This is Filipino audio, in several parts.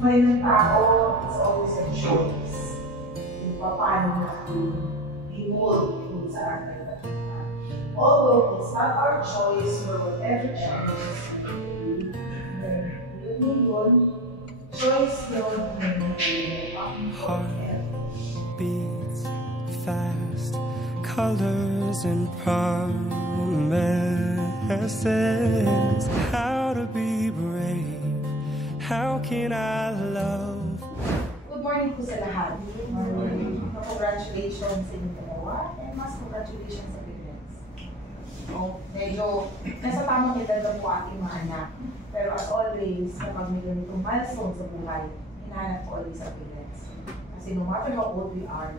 May ng tao, it's always a choice. Kung paano natin i-mold kung saan tayo patungan. Although it's not our choice for whatever challenges we yun, choice yun. Heart beats fast, colors and promises. How to be brave, how can I love? Good morning po sa lahat. Good morning. Congratulations sa inyong dalawa and mas congratulations sa parents. So, medyo nasa tamang edad na po ating mga anak. Pero as always, kapag may ganitong milestone sa buhay, hinahanap ko always sa parents. Kasi no matter how old we are,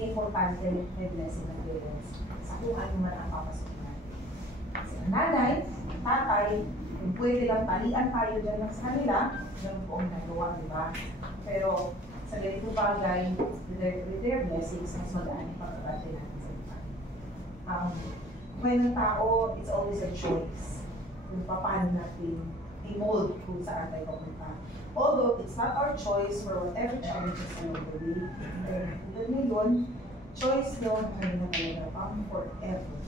importante may blessing ng parents sa kung ano man ang papasukin natin. Kasi ang nanay, tatay, kung pwede lang talian tayo dyan lang sa kanila, ganun po ang nagawa, di ba? Pero sa ganitong bagay, with their blessings, mas magaan yung pagkakante natin sa buhay. May ng tao, it's always a choice kung paano natin i-mold kung saan tayo papunta. Although it's not our choice for whatever challenges along the way, tulad ngayon, choice yun ay na talaga pang forever.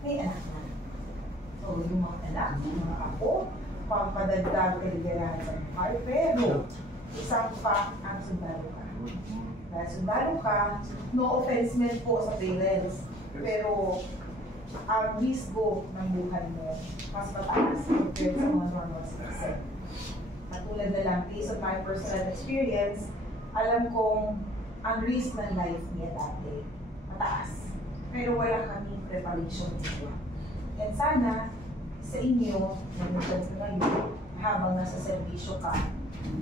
May anak na. So yung mga anak, yung mga apo, pampadagdag kaligarahan sa buhay, pero isang pa ang sundalo ka. Dahil sundalo ka, no offense men po sa parents, pero ang risgo ng buhay mo mas mataas compared sa mga normal citizen. Katulad na lang, based on my personal experience, alam kong ang risk ng life niya dati mataas. Pero wala kaming preparation dito. And sana, sa inyo, nandiyan ka ngayon, habang nasa servisyo ka,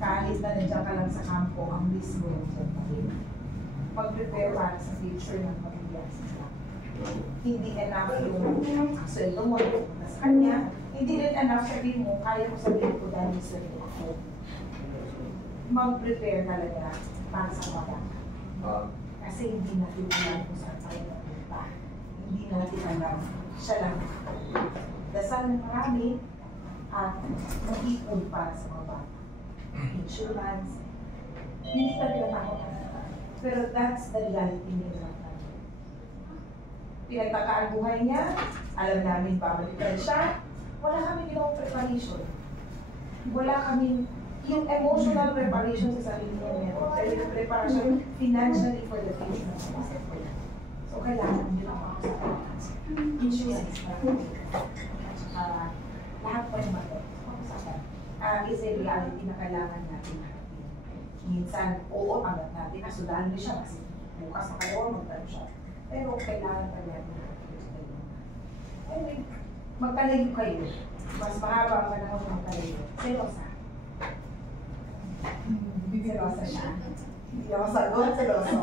kahit na nandiyan ka lang sa kampo, ang risk mo yung pagpapin. Pag-prepare para sa future ng pamilya sila. Hindi enough yung sweldo mo, sa kanya. Hindi rin enough sabihin mo, kaya mo sabihin ko dahil sweldo ako. Mag-prepare talaga para sa mga kasi hindi natin alam kung saan tayo napunta. Hindi natin alam. Siya lang. Dasal ng marami at mag-ipon para sa mga bata. Insurance. Hindi talaga takot na. Pero that's the reality nila. Pinagtakaan buhay niya, alam namin babalikan siya, wala kami ginawang preparation. Wala kami yung emotional preparation sa sarili niya meron. Pero preparation financially for the future ng mga ko. So kailangan yun ang pag-usapan. Insurance na. Lahat po yung mga pag-usapan. Is a reality na kailangan natin harapin. Minsan, oo, tanggap natin. Asudahan niyo siya kasi bukas na kayo, magtanong siya. Pero kailangan pa natin kayo. Anyway, magkalayo kayo. Mas mahaba ang panahon ng magkalayo. Selosa. Selosa siya. Hindi ako sagot, seloso.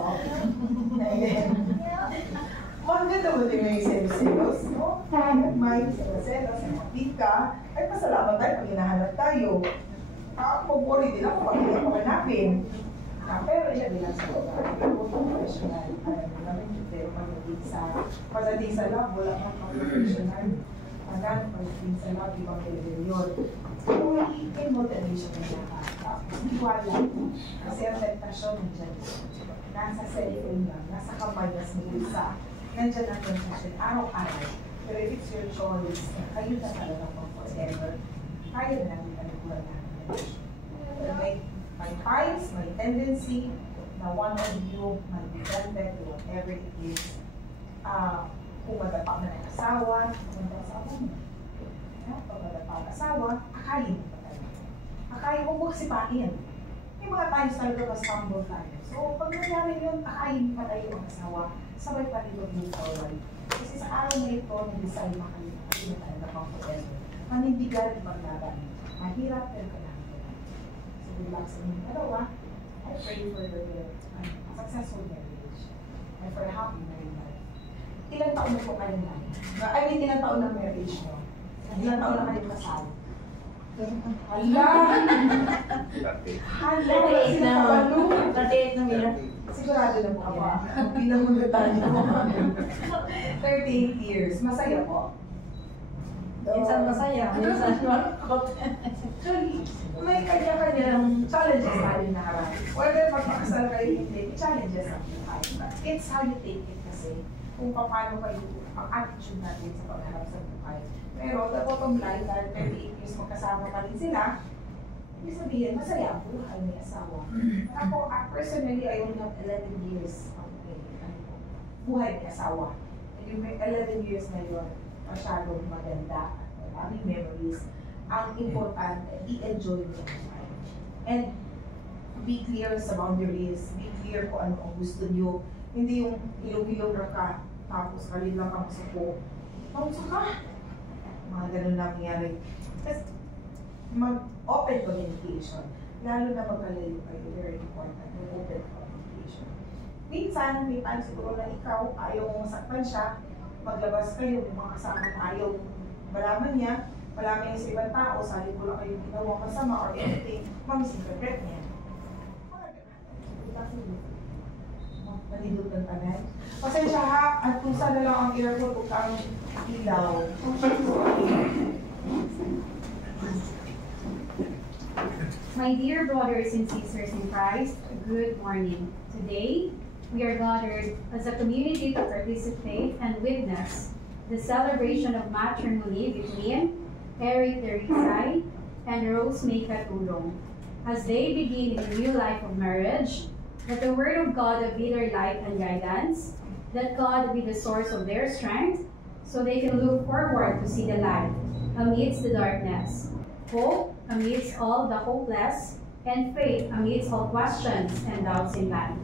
Maganda mo din yung selos, no? May selos, mapit ka. Ay, pasalamat tayo pag hinahanap tayo. Mag-worry din ako pag hindi ako hanapin. Pero siya din ang sagot. Pero professional. Pero pagdating sa lab, wala kang professional. Pagdating sa lab, ibang level yun. So, in motivation na lahat. Hindi wala. Kasi ang tentasyon nandiyan. Nasa cellphone lang, nasa kamay, nasa bulsa. Nandiyan ang tentasyon, araw-araw. Pero if it's your choice, kayo na talaga pang forever, kaya na namin kalikulan namin. My times, my tendency, na one of you might be tempted to whatever it is. Kung madapa na ng asawa, kung madapa mo. Pag madapa ang asawa, akayin mo pa tayo. Akayin mo mo sipain. May mga times talaga mas humble tayo. So, pag nangyari yun, akayin mo pa tayo ang asawa, sabay pa rin move forward. Kasi sa araw na ito, nag-decide na kayo na talaga pang forever. Manindigan at maglaban. Mahirap, pero kailangan. Relax in yung dalawa. I pray for your successful marriage and for a happy married life. Ilang taon na po kayo na? I mean, ilang taon na marriage nyo? Ilang taon na kayo kasal? Hala! Hala! Sila kabalo! 38 na mila. Sigurado na po ako. Bilang mo na tayo. 38 years. Masaya po? Minsan masaya, minsan malungkot. Actually, may kanya-kanyang challenges tayo na harap. Whether magpakasal kayo hindi, may challenges ang buhay. But it's how you take it kasi kung paano kayo, ang attitude natin sa pagharap sa buhay. Pero the bottom line, dahil 38 years magkasama pa rin sila, ibig sabihin, masaya ang buhay, may asawa. Ako, personally, I only have 11 years of buhay may asawa. And yung 11 years na yun, masyadong maganda, maraming memories. Ang importante, i-enjoy mo yung buhay. And be clear sa boundaries, be clear kung ano ang gusto nyo. Hindi yung ilog-ilog ka, tapos kalit lang kang suko. Pauso ka! Mga ganun nangyari. Kasi mag-open communication. Lalo na magkalayo kayo, very important, yung open communication. Minsan, may time siguro na ikaw, ayaw mo masaktan siya, maglabas kayo, yung mga kasama na ayaw malaman niya, malaman niya sa ibang tao, sali ko lang kayong ginawa masama or anything, mamisinterpret niya. Nalidot ng tanay. Pasensya ha, at kung sana lang ang airport kung kang ilaw. My dear brothers and sisters in Christ, good morning. Today, we are gathered as a community to participate and witness the celebration of matrimony between Eric Derisay and Rose May Katulong as they begin a new life of marriage, that the Word of God be their light and guidance, that God be the source of their strength, so they can look forward to see the light amidst the darkness, hope amidst all the hopeless, and faith amidst all questions and doubts in life.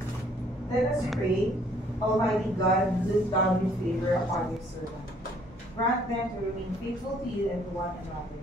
Let us pray. Almighty God, look down with favor upon your servant. Grant them to remain faithful to you and to one another.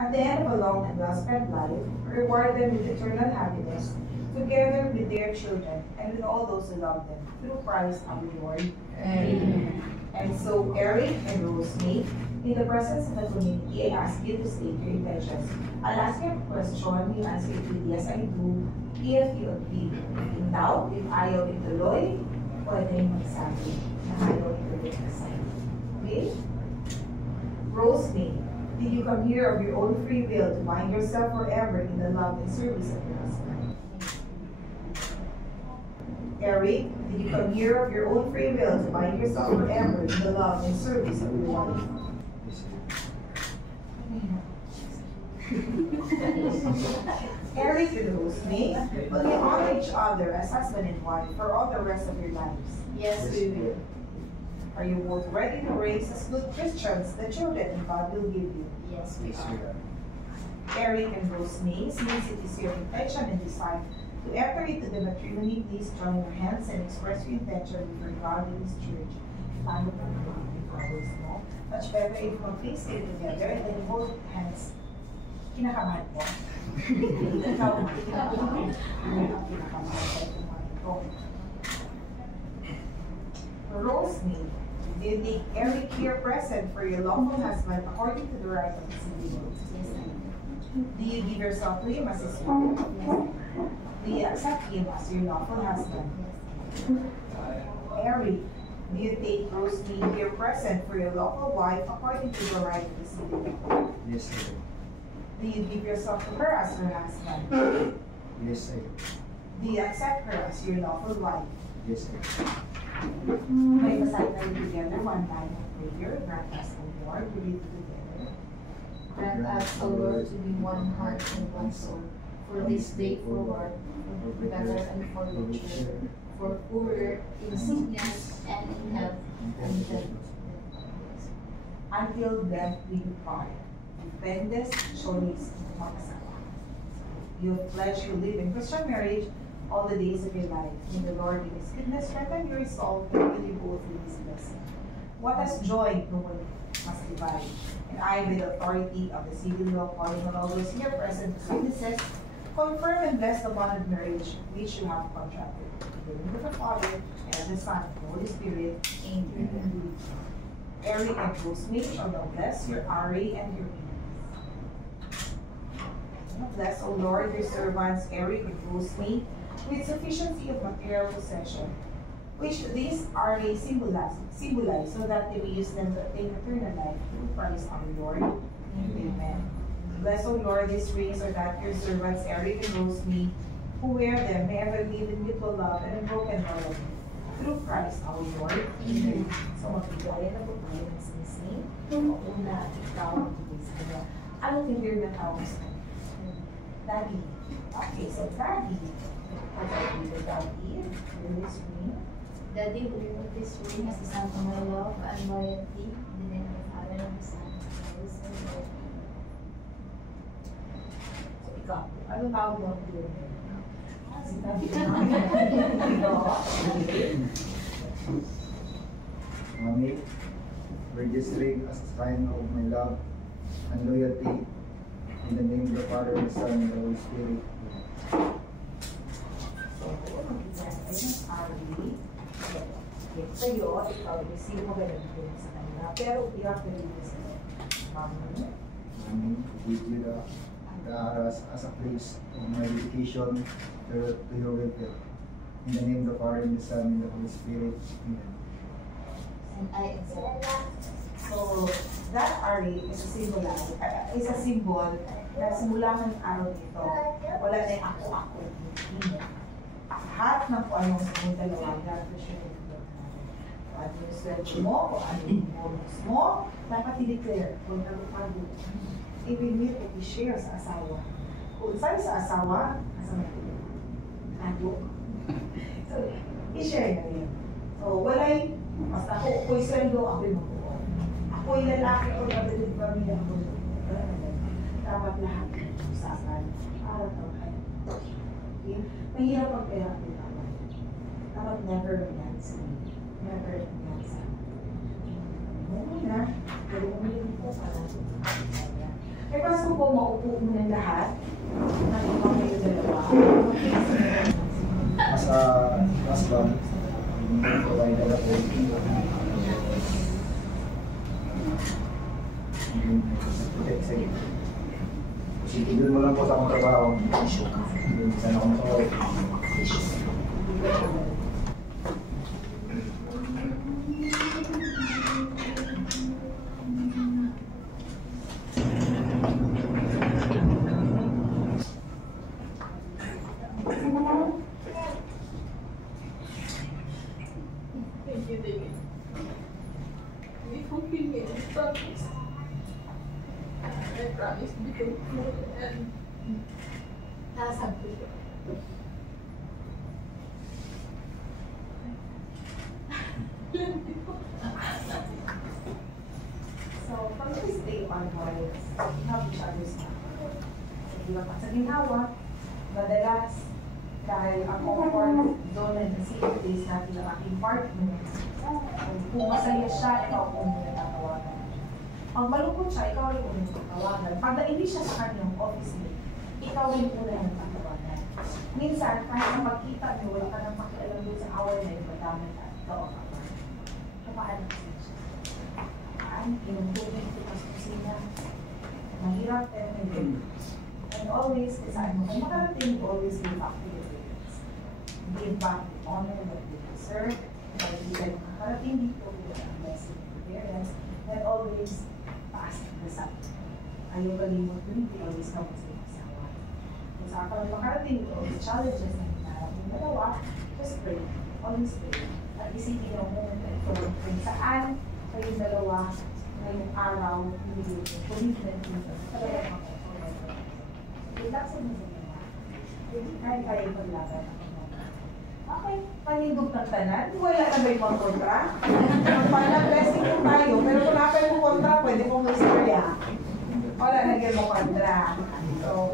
At the end of a long and well-spent life, reward them with eternal happiness, together with their children and with all those who love them, through Christ our Lord. Amen. And so, Eric and Rosemary, in the presence of the community, I ask you to state your intentions. I'll ask you a question, you answer it with yes, I do. If you agree, in doubt, if ayaw ituloy, pwede magsabi na ayaw ituloy kasay. Okay? Rosemary, did you come here of your own free will to bind yourself forever in the love and service of your husband? Eric, did you come here of your own free will to bind yourself forever in the love and service of your wife? Eric and Rosemary, will you honor each other as husband and wife for all the rest of your lives? Yes, we will. Are you both ready to raise as good Christians the children God will give you? Yes, we are. Eric and Rosemary, since it is your intention and desire to enter into the matrimony, please join your hands and express your intention before God in His church. Paano po yung brothers mo? Much better if mag-face it together and then both hands. Kinakabahan po. Ikaw, kinakabahan po. Rosemary, do you take Eric here present for your lawful husband according to the right of the civil law? Yes, I do. Do you give yourself to him as his wife? Yes. Do you accept him as your lawful husband? Eric, do you take Rosemary here present for your lawful wife according to the right of the civil law? Yes, I do. Do you give yourself to her as your husband? Yes, I do. Do you accept her as your lawful wife? Yes, I do. May pasay tayo together, one line of prayer, grant us, O Lord, we read together. Grant us, O Lord, to be one heart and one soul, for this day forward, for better and for richer, for poorer in sickness and in health, and death. Until death we depart. Dependes solis mag-asawa. You have pledged to live in Christian marriage all the days of your life. May the Lord in His goodness strengthen your resolve to fill you both with His blessing. What has joined no one must divide. And I, with the authority of the civil law, calling on all those here present as witnesses, confirm and bless the bond of marriage which you have contracted. In the name of the Father, and of the Son, and the Holy Spirit. Amen. Eric and Rosemary shall now bless your Ari and your Eve. Bless, O Lord, your servants Eric and Rosemary with sufficiency of material possession, which these are a symbolize so that they may use them to attain eternal life through Christ our Lord. Amen. Bless, O Lord, these rings, so that your servants Eric and Rosemary, who wear them, may ever live in mutual love and broken harmony. Through Christ our Lord. Amen. So magbigayan na po tayo ng sinising. Una, ikaw, sa kanya. Anong finger na tawag sa kanya? Daddy. Okay, so Daddy. Daddy, this ring. Daddy, we remove this ring as a sign of my love and loyalty in the name of the Father and the Son and the Holy Spirit. So ikaw, ano tawag mo ang ring? Si Daddy. Mommy, wear this ring as a sign of my love and loyalty in the name of the Father, the Son, and the Holy Spirit. So, mag-exam tayo ng Ari. Sa'yo, ikaw, receive mo ganun din sa kanila. Pero, iyak na rin sa Mami. Mommy, give you the as a place of my dedication to your welfare. In the name of the Father, and the Son, and the Holy Spirit. Amen. And I accept. So, that Ari is a symbol na simula ng araw dito, wala na yung ako-ako. Lahat ng kung anong sa mong dalawa, God-appreciate ito. Kung ano yung sweldo mo, kung ano yung bonus mo, dapat i-declare kung nagpago. I-remute o i-share sa asawa. Kung sa'yo sa asawa, kasama ito. Tago. So, i-share na rin. So, walay, basta ako'y sweldo, ako'y mabuo. Ako'y lalaki, ako'y kapatid pamilya, ako'y dapat lahat usapan para tawahan. Okay? Mahirap ang pera ang tawahan. Dapat never romance me. Never romance me. Muna, pero umilim po para eh, pasto po maupo muna lahat. Nakipang kayo dalawa. Mas ba? Provide na po. Sige. Doon mo lang po sa akong trabaho. Doon sana akong trabaho. Thank you, David. We fulfill me this promise. I promise to be faithful and Nasabot. So, from this day onwards, we have each other's back. So, di ba, sa ginawa, madalas, dahil ang comfort zone and the safe place natin ang aking partner, kung masaya siya, ikaw po muna tatawagan. Pag malungkot siya, ikaw rin muna tatawagan. Pag naibig siya sa kanyang office mate, ikaw rin muna yung tatawagan. Minsan, kahit sa pagkita niyo, wala ka nang pakialam doon sa away na yung madamit at ikaw ang kapag. Kapaan kasi siya. Inumpunin ko sa kusina. Mahirap pero hindi. And always, design mo. Kung makarating, always give back to your parents. Give back the honor that you deserve. Dahil even makarating dito, with a blessing to your parents. And always, pass the sun. Ayaw kalimot dun, hindi always na sa asawa. Kung saan ka makarating, ito always challenges na hinarap yung dalawa, just pray. Always pray. At isipin yung moment na ito, kung saan kayong dalawa ngayong araw, hindi yung commitment dito. Talaga mga relax mo sa mga. Kahit kayo paglaban. Okay, panindog ng tanan. Wala na ba yung mga kontra? Magpala-blessing po tayo. Pero kung wala kayo kontra, pwede pong istorya. Wala na kayo mo kontra. So,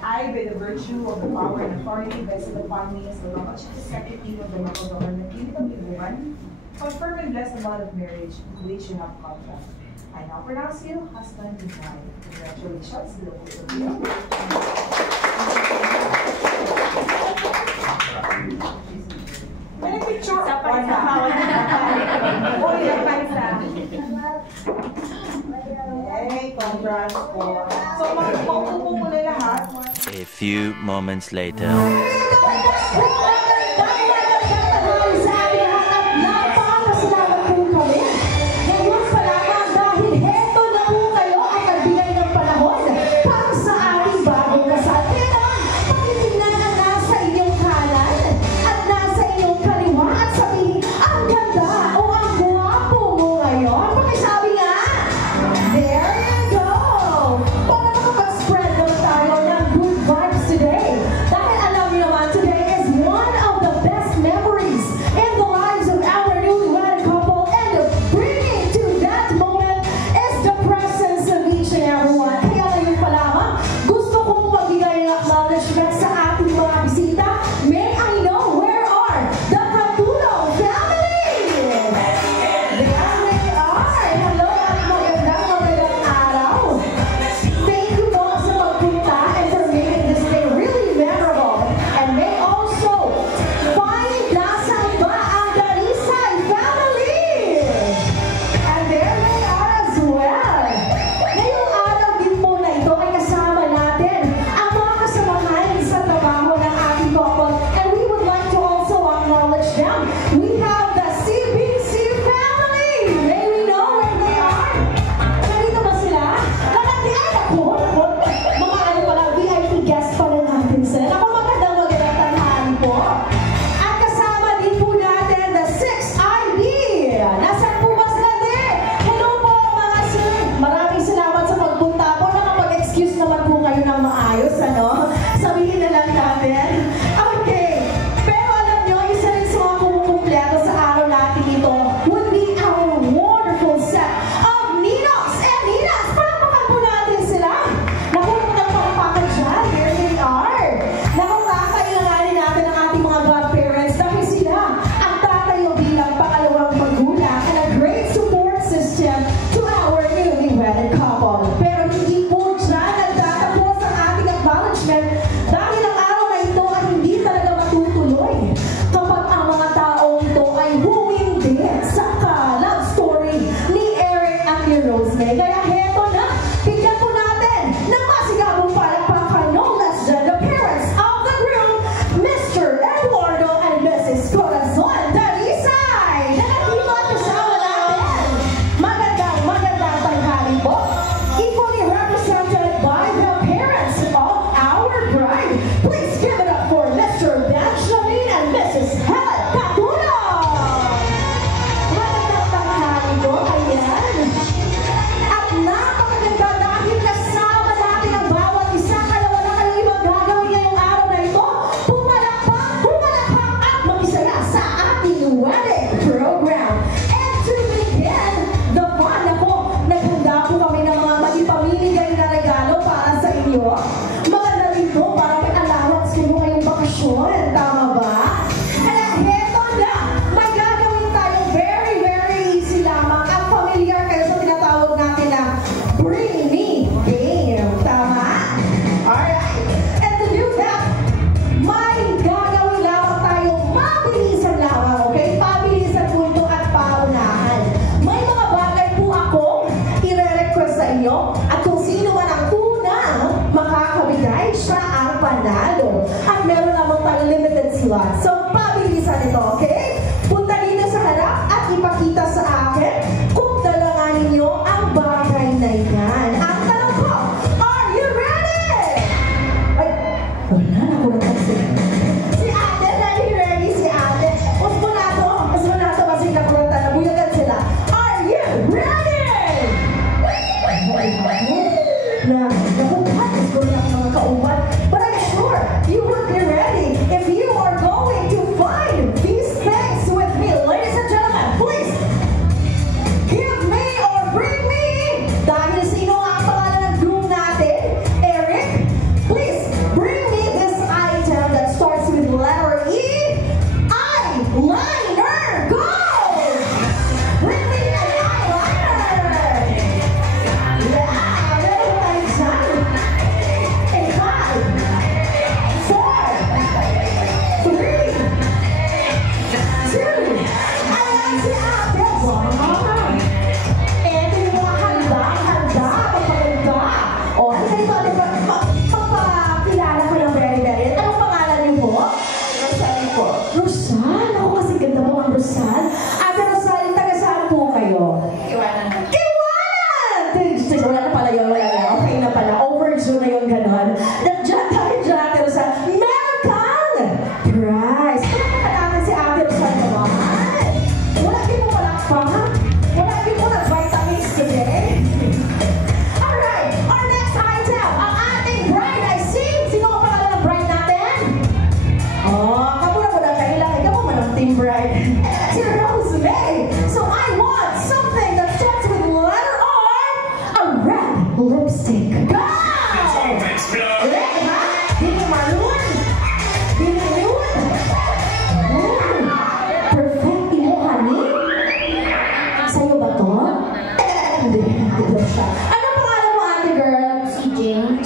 I, by the virtue of the power and authority vested upon me as the Lord, the Secretary of the local government, Kingdom Iluwan, confirm and bless the bond of marriage to which you have contract. I now pronounce you husband and wife. Congratulations, may picture Sa ako na. Oh, yan pa isa. Hey, congrats po. So, maupo muna lahat. A few moments later.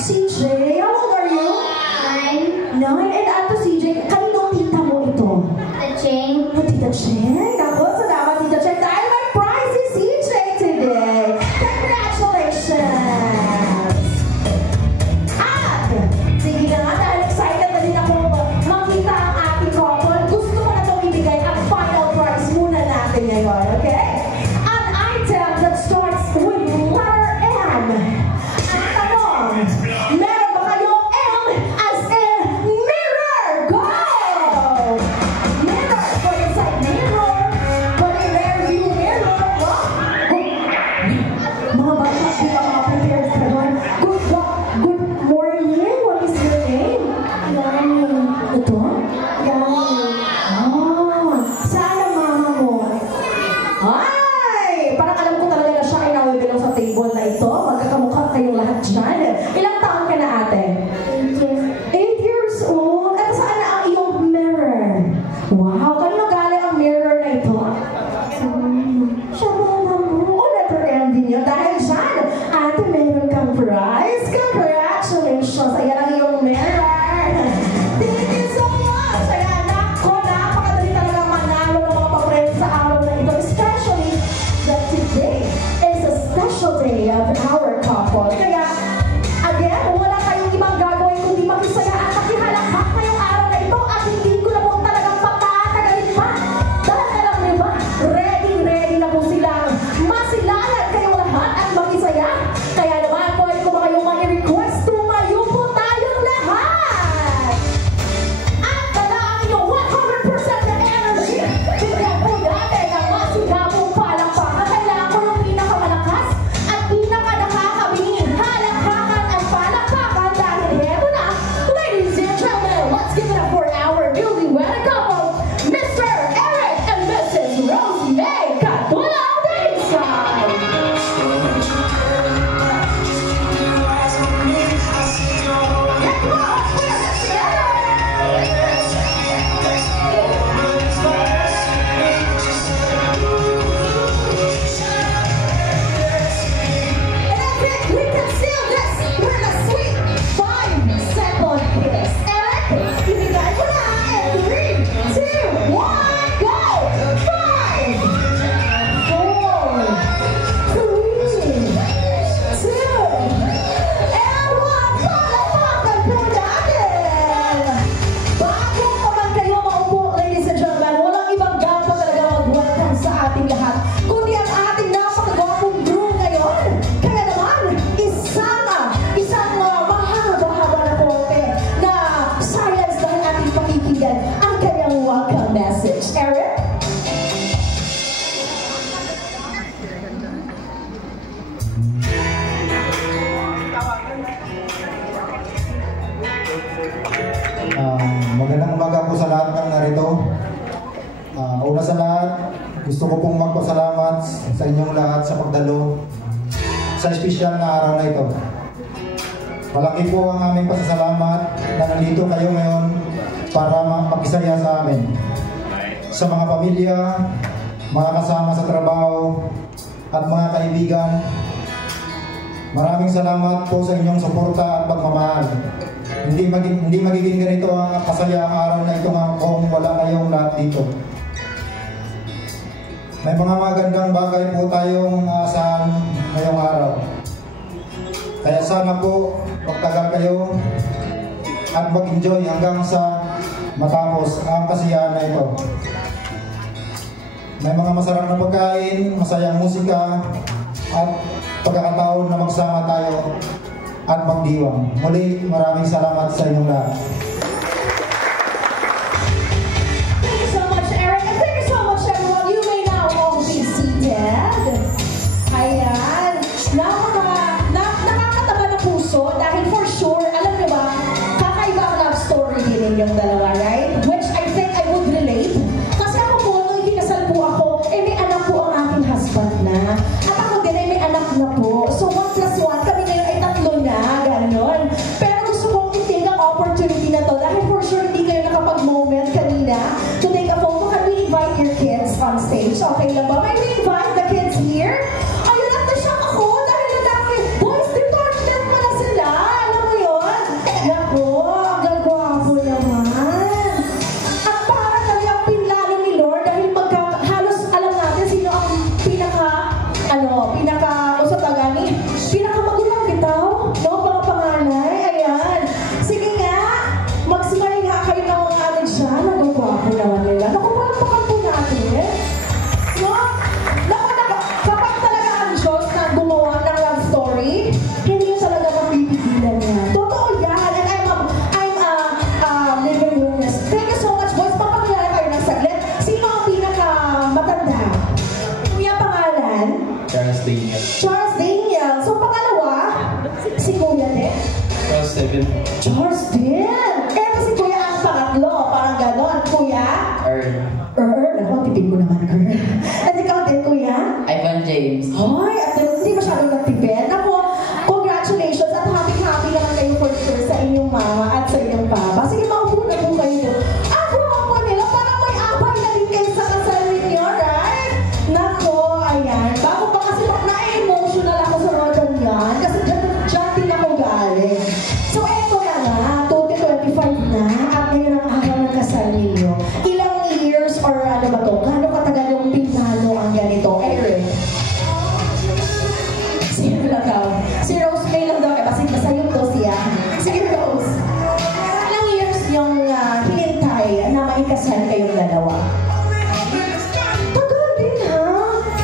CJ, how old are you? 9. 9. And ato CJ, kaninong tita mo ito? The chain. Tita Chen. Ako, salamat Tita Chen. Dahil may prize si CJ today. Congratulations! At, sige na nga, dahil excited na din ako makita ang ating couple. Gusto ko na itong ibigay ang final prize muna natin ngayon, okay? An item that starts with letter M. Ang tanong, meron ba kayong M as in mirror? Go! Mirror, put inside mirror. Put in there, you mirror. Mga bata, di ba mga prepared ka doon? Good morning. What is your name? Gani. Ito? Gani. Ah, saan ang mama mo? Ay! Parang alam ko talaga na siya ay nawibilang sa table na ito. Magkakamukha kayong lahat dyan. Ilang taon ka na ate? 8 years old? At saan na ang iyong mirror? Wow! Kanino galing ang mirror na ito? Siya mama mo. O, letter M din yun. Dahil dyan, ate, meron kang prize. Congratulations! Ayan ang iyong mirror. Thank you so much! Ayan, nako, napakadali talaga manalo ng mga papremyo sa araw na ito. Especially that today is a special day of our couple. Kaya, again, wala kayong ibang gagawin kundi makisaya at makihalakak ngayong araw na ito at hindi ko na po talagang patatagalin pa. Dahil alam niyo ba, ready na po silang masilayan kayong lahat at makisaya. Kaya naman po ay kung kayong mag-request, tumayo po tayong lahat. At dala ang inyong 100% na energy. Bigyan po natin ang masinabong palakpakan. Kailangan ko yung pinakamalakas at pinakanakakabingin. Halakhakan at palakpakan dahil heto na, ladies and gentlemen, let's give it up for our newlywed couple, Mr. Eric and Mrs. Rosie May Catulao Dayside. And I think we can seal this with a sweet 5-second kiss. Eric, ibigay mo na in 3, 2, 1, go! 5, 4, 3, 2, and 1. Palakpakan po natin! Bago pa man kayo maupo, ladies and gentlemen, walang ibang dapat talaga mag-welcome sa ating lahat, kundi ang ating napakagwapong groom ngayon. Kaya naman, isang mahaba-haba na konti na silence dahil ating pakikinggan ang kanyang welcome message. Eric? Magandang umaga po sa lahat ng narito. Una sa lahat, gusto ko pong magpasalamat sa inyong lahat sa pagdalo sa espesyal na araw na ito. Malaki po ang aming pasasalamat na nandito kayo ngayon para makisaya sa amin. Sa mga pamilya, mga kasama sa trabaho, at mga kaibigan, maraming salamat po sa inyong suporta at pagmamahal. Hindi magiging ganito ang kasaya ang araw na ito kung wala kayong lahat dito. May mga magandang bagay po tayong aasahan ngayong araw. Kaya sana po magtagal kayo at mag-enjoy hanggang sa matapos ang kasiyahan na ito. May mga masarap na pagkain, masayang musika, at pagkakataon na magsama tayo at magdiwang. Muli, maraming salamat sa inyong lahat. Thank you so much, Eric. And thank you so much, everyone. You may now all be seated. Ayan. Nakakataba ng puso dahil for sure, alam niyo ba, kakaiba ang love story din yung dalawa, right? Which I think I would relate. Kasi ako po, nung ikinasal po ako, may anak po ang aking husband na. At ako din ay may anak na po. So 1+1, kami ngayon ay 3 na, gano'n. Pero gusto kong i-take ang opportunity na to Class 7. Charles din! Eto si Kuya ang pangatlo, parang ganon. Kuya? Earl, ako, tipid ko naman, Earl. At ikaw din, Kuya? Ivan James. Hoy, at hindi masyadong nagtipid. Ako, congratulations at happy-happy naman kayo for sure sa inyong mama at sa inyong papa. Sige, maupo na po kayo. Ako nila, parang may abay na rin kayo sa kasal ninyo, right? Nako, ayan. Bago pa kasi na-emotional ako sa mga ganyan. Kasi dyan din ako galing. So, eto na nga, 2025 na, at ngayon ang araw ng kasal ninyo. Ilang years or ano ba to? Gano'ng katagal yung pinano ang ganito? Eric? Sino lang daw? Si Rose May lang daw. Kasi masayot daw siya. Sige, Rose. Ilang years yung hinintay na maikasal kayong dalawa? Tagal din, ha?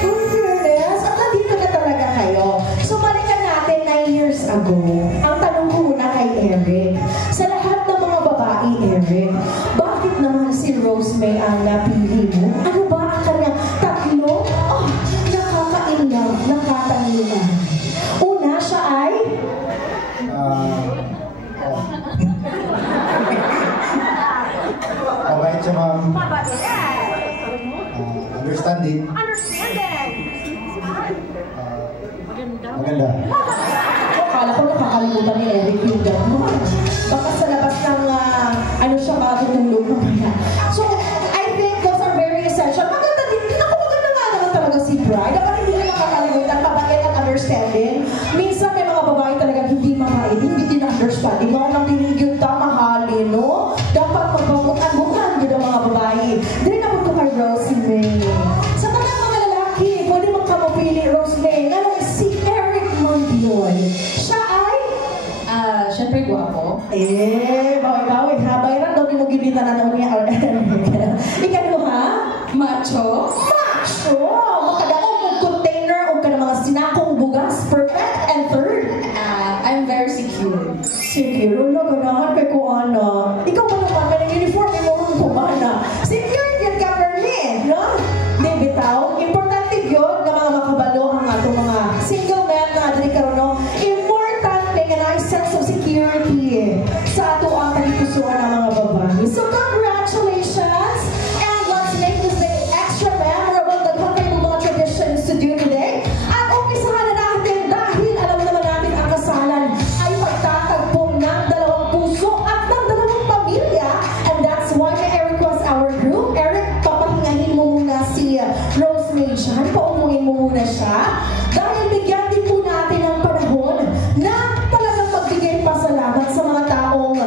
In fairness, at nandito na talaga kayo. So, balikan natin 9 years ago. Ang tanong ko muna kay Eric. Sa lahat ng mga babae, Eric, bakit naman si Rose May ang napili mo? Ano ba ang kanyang tatlo? Oh, nakaka-inlove, nakatangina. Una, siya ay? Mabait siya, ma'am. Understanding. Maganda. Akala ko nakakalimutan ni Eric yung gano'n. Baka sa labas ng ano siya matutulog mamaya. So, I think those are very essential. Maganda din. Ako maganda nga naman talaga si Bride. Dapat hindi na makakalimutan, mabait at understanding. Minsan may mga babae talaga hindi mabait, hindi din understanding. Ako nang dinigil ta, mahalin, no? Dapat magpabutan-butan yun ang mga babae. Din ako to kay Rose May. Sa tanang mga lalaki, pwede magkamapili Rose May. Ngayon, si Eric Mondiol. Siya ay? Siyempre guwapo. Bawi-bawi ha. Bayaran daw ni mo gibita na naman niya. Ikaw ha? Macho? Macho! Makadaog mong container o ka ng mga sinakong bugas. Perfect. And third? I'm very secure. Secure? Wala, ganahan kay Kuana. Ikaw ba naman? May nag-uniform, may mong Kuana. Secure yan ka, Perlin, no? Di bitaw. Importante yun na mga makabalo ang atong mga single men na adli karon, no? Importante nga na sense of security sa ato ang kalikusuan ng mga babae. So, congratulations! And let's make this day extra memorable. Daghan kayo mga traditions to do today. At umpisahan na natin dahil alam naman natin ang kasalan ay pagtatagpong ng dalawang puso at ng dalawang pamilya. And that's why may Eric was our group. Eric, papahingahin mo muna si Rose May dyan. Paumuhin mo muna siya. Dahil bigyan din po natin ang panahon na talagang magbigay pasalamat sa mga taong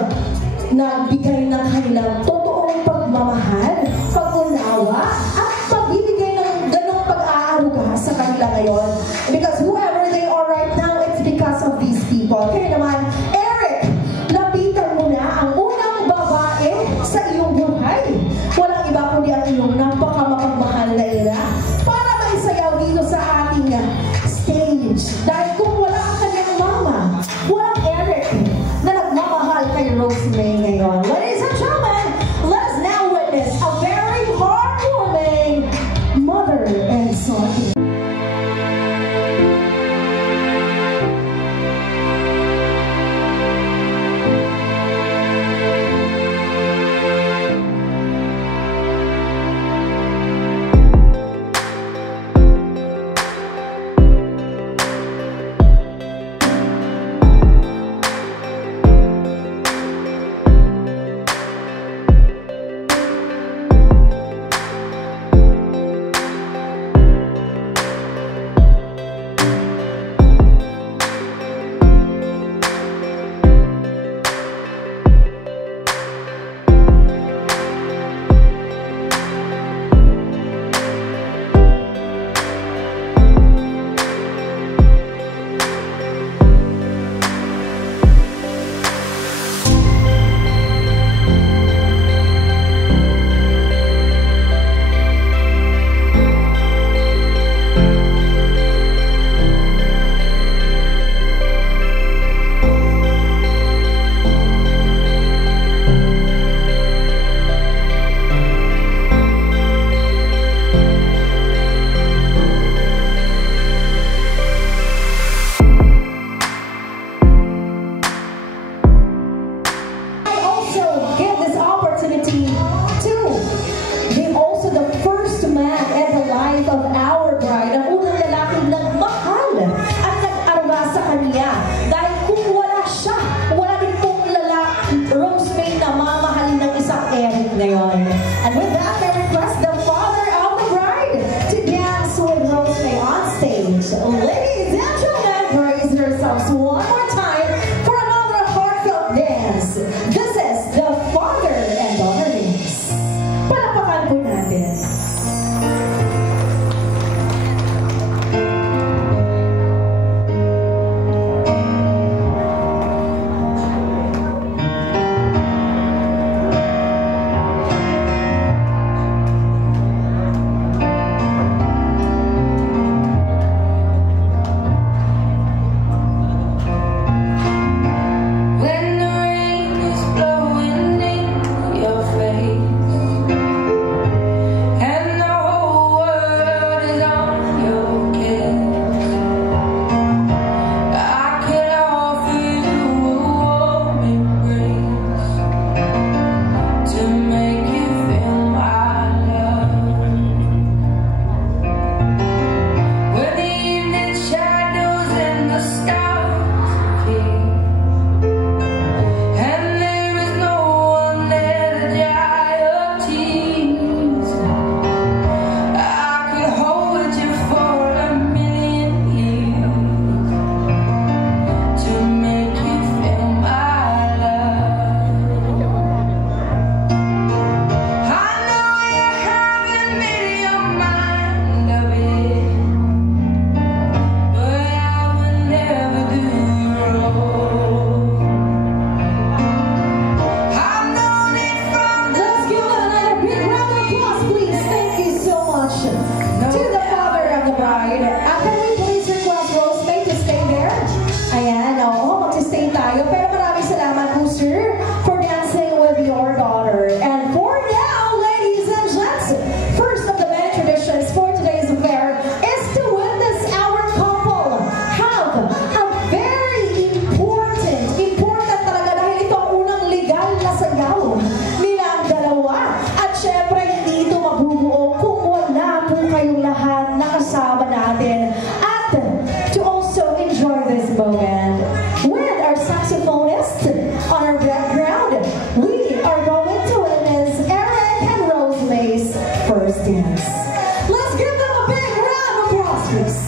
nagbigay ng kanilang totoong pagmamahal, pag-unawa, at pagbibigay ng ganong pag-aaruga sa kanila ngayon. Because whoever they are right now, it's because of these people. Kaya naman, Eric, lapitan mo na ang unang babae sa iyong buhay. Walang iba kundi ang iyong napakamapagmahal na ina para maisayaw dito sa ating stage. Dahil kung wala ang kanyang mama, walang Eric na nagmamahal kay Rose May ngayon. Ladies and gentlemen, let us now witness a very heartwarming mother and son. sister, for dancing with your daughter. And for now, ladies and gents, first of the many traditions for today's affair is to witness our couple have a very important talaga dahil ito ang unang legal na sayaw nila ang dalawa. At syempre, hindi ito mabubuo kung wala po kayong lahat nakasama natin. At to also enjoy this moment with our saxophonist on our background, we are going to witness Eric and Rosemary's first dance. Let's give them a big round of applause, please.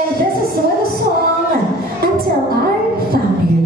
And this is with the song Until I Found You.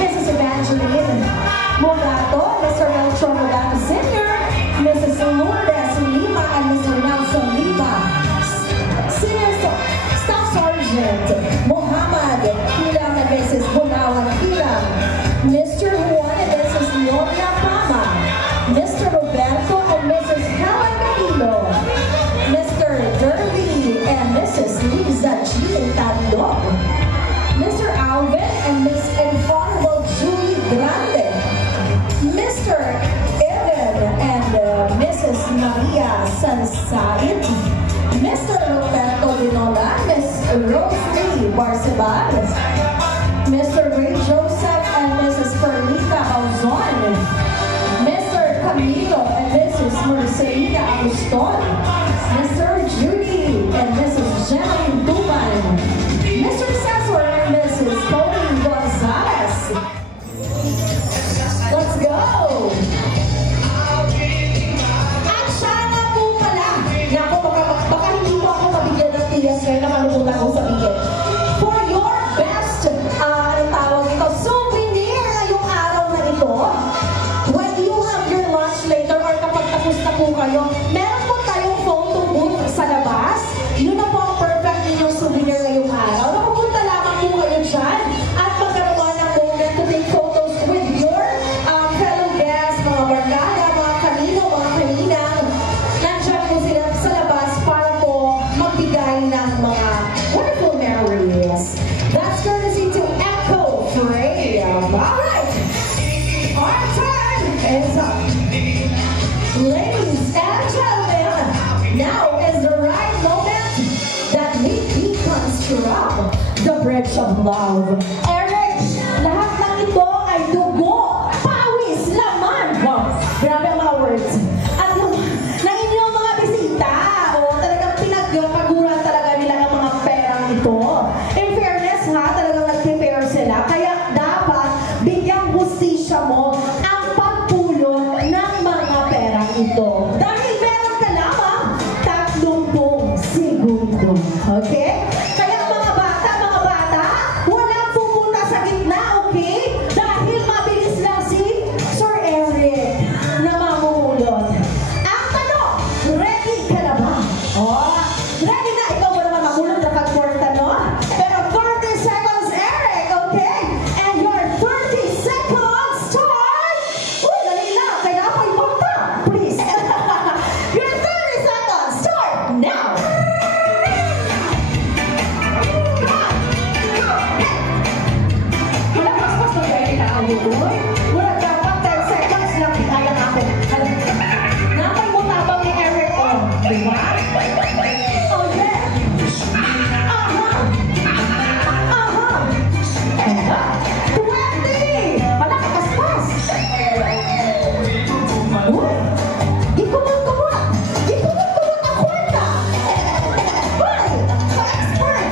Mrs. Evangeline Rogato, Mr. Melchor Rogato Sr., Mrs. Lourdes Lima, and Mr. Nelson Lima. Senior Staff Sergeant Muhammad Hiram and Mrs. Bunawan Hiram. Mr. Juan and Mrs. Leonia Pama. Mr. Roberto and Mrs. Helen Camilo. Mr. Derby and Mrs. Liza G. Tandog. Mr. Alvin and Miss Honorable Julie Grande. Mr. Evan and Mrs. Maria Sansaid. Mr. Roberto Dinola, Miss Rosemary Barcebar. Mr. Ray Joseph and Mrs. Perlita Bauzon. Mr. Camilo and Mrs. Marcelina Aguston. Mr. Judy and Mrs. Jeanine Duman. Mr. Cesar and Mrs. Pauline Gonzalez. Let's go! At siya nga po pala. Naku, baka hindi po ako mabigyan ng tiyas ngayon. Nakalimutan ko sabihin. For your best, anong tawag ito? Souvenir ngayong araw na ito. When you have your lunch later or kapag tapos na po kayo, meron po tayong photo booth sa labas. Yun na po ang perfect ninyong souvenir ngayong araw. Nakapunta lamang po kayo dyan at magkaroon ng moment to take photos with your fellow guests, mga barkada, mga kanino, mga kaninang. Nandiyan po sila sa labas para po magbigay ng mga wonderful memories. That's courtesy to Echo Frame. Alright! Our time is up. Ladies and gentlemen, now is the right moment that we deconstruct the bridge of love. Eric, lahat ng ito ay dugo, pawis, laman. Wow, grabe ang mga words. At yung inyong mga bisita, talagang pinagpaguran talaga nila ang mga perang ito. In fairness ha, talagang nag-prepare sila. Kaya dapat bigyang hustisya mo ang pagpulot ng mga perang ito. Dahil meron ka lamang 30 segundo. Okay? Kaya mga bata, walang pupunta sa gitna, okay? Dahil mabilis lang si Sir Eric na mamumulot. Ang tanong, ready ka na ba? Ready na? Ikaw ba naman mamulot na pag-4 tanong? Pero 30 seconds, Eric, okay? And your 30 seconds start! Uy, dali lang. Kaya ako ipunta. Please. Your 30 seconds start now! Wala mas na gaya na ako, boy. Wala dapat 10 seconds lang. Kaya nga ako. Napay mo tabang ni Eric, diba? Oh, yeah. Aha. 20. Wala ka paspas. Uy. Gikumot. Gikumot ang kwarta. Uy. Ka-expert.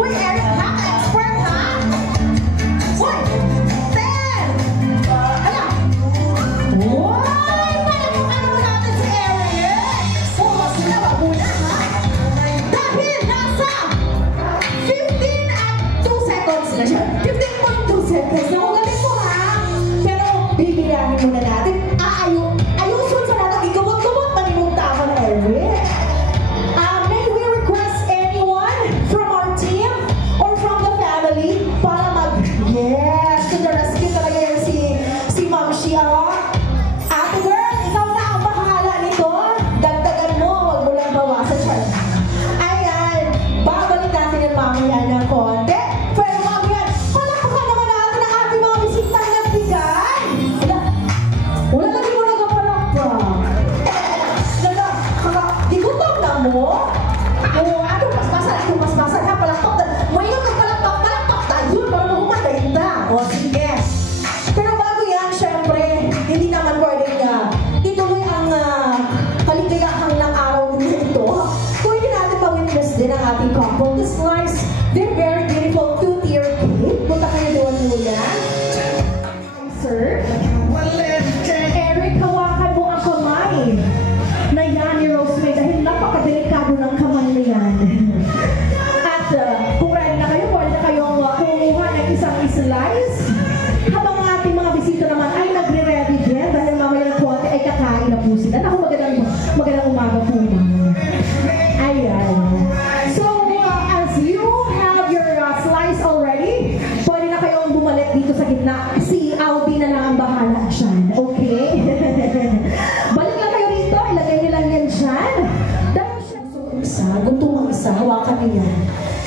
Uy, Eric, ka-expert, ha? Uy. 10. Hala. Uy. Palamukan mo natin si Eric. Pumas na, wag muna, ha? Dahil nasa 15 at 2 seconds na siya. 15.2 seconds. Naku, galing mo, ha? Pero bibilahin muna natin. Ayusun sa natin. Ikumot-kumot. Manimong-tama na, Eric. May we request anyone from our team or from the family para yes, to the rescue talaga yan si Ma'am Shia. Ate girl, ikaw na ang bahala nito. Dagdagan mo, huwag mo lang bawasan siya. Ayan, babalik natin yung mamaya ng konti. Pero mamaya, palakpakan naman natin ang ating mga bisitang nagbigay. Wala lagi mo nagpapalakpak. Digutom na mo? Atong paspasan ha, palakpak. Mayroon kang palakpak tayo para mahumatay na. O sige. Pero bago yan, syempre,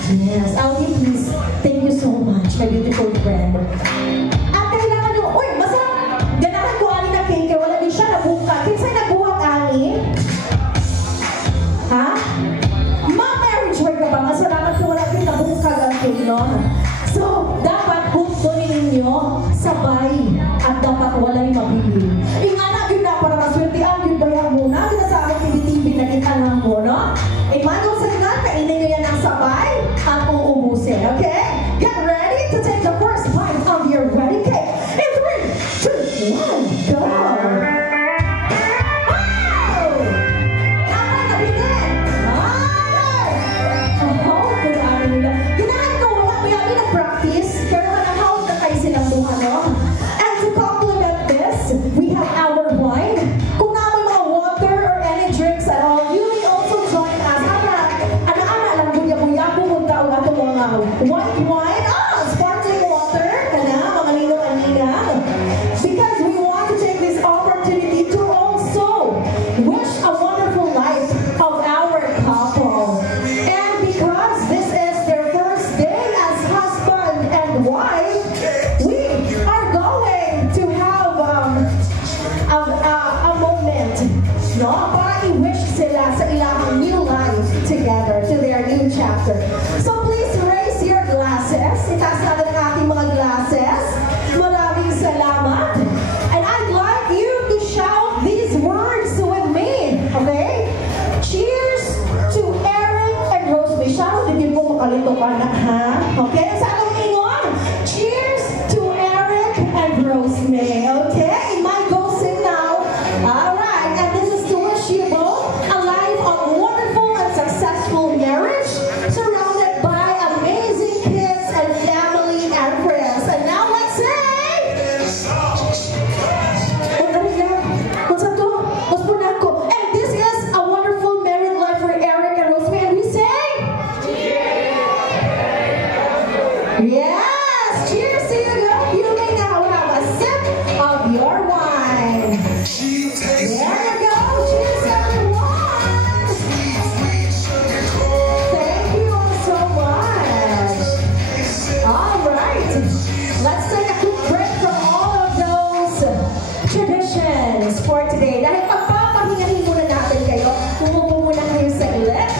Yes, Aldi, please. Thank you so much, my beautiful friend. At kailangan nyo, uy, masarap. Ganahan ko ani na cake, wala din siya nabuka. Kinsay nabuhat ani? Ha? Ma-marriage work ka ba? Masalamat ko wala din nabuka ang cake, no? So, dapat gusto ninyo sabay at dapat wala yung mabili. Ingana yun na para maswertian yung bayan mo na. Yun na sa aking TV na itanang mo, no? Imagine sa nga, kainin nyo yan ang sabay at uubusin, okay? Get ready to take the first bite of your wedding cake. In 3, 2, 1, go! We have our wine. Kung na may mga water or any drinks at all, you may also join us. Ana-ana lang buya-buya kung tawag ato mga white wine. Sparkling water. Kana, mga lino-anina. Because we want to take this opportunity to also wish a wonderful life of our couple. And because this is their first day as husband and wife, we are going to have a moment, no? Para i-wish sila sa ilang new life together to their new chapter. So please raise your glasses. Itaas natin ang ating mga glasses. Maraming salamat. And I'd like you to shout these words with me. Okay? Cheers to Eric and Rosemary. Shout din po makalito ka na, ha? Okay? Sa anong ingon? Cheers to Eric and Rosemary. Okay? Yes! Cheers to you, girl. You may now have a sip of your wine. There you go. Cheers, everyone. Thank you all so much. All right. Let's take a quick break from all of those traditions for today. Dahil pagpapahingahin muna natin kayo, umupo muna kayo sa ilit.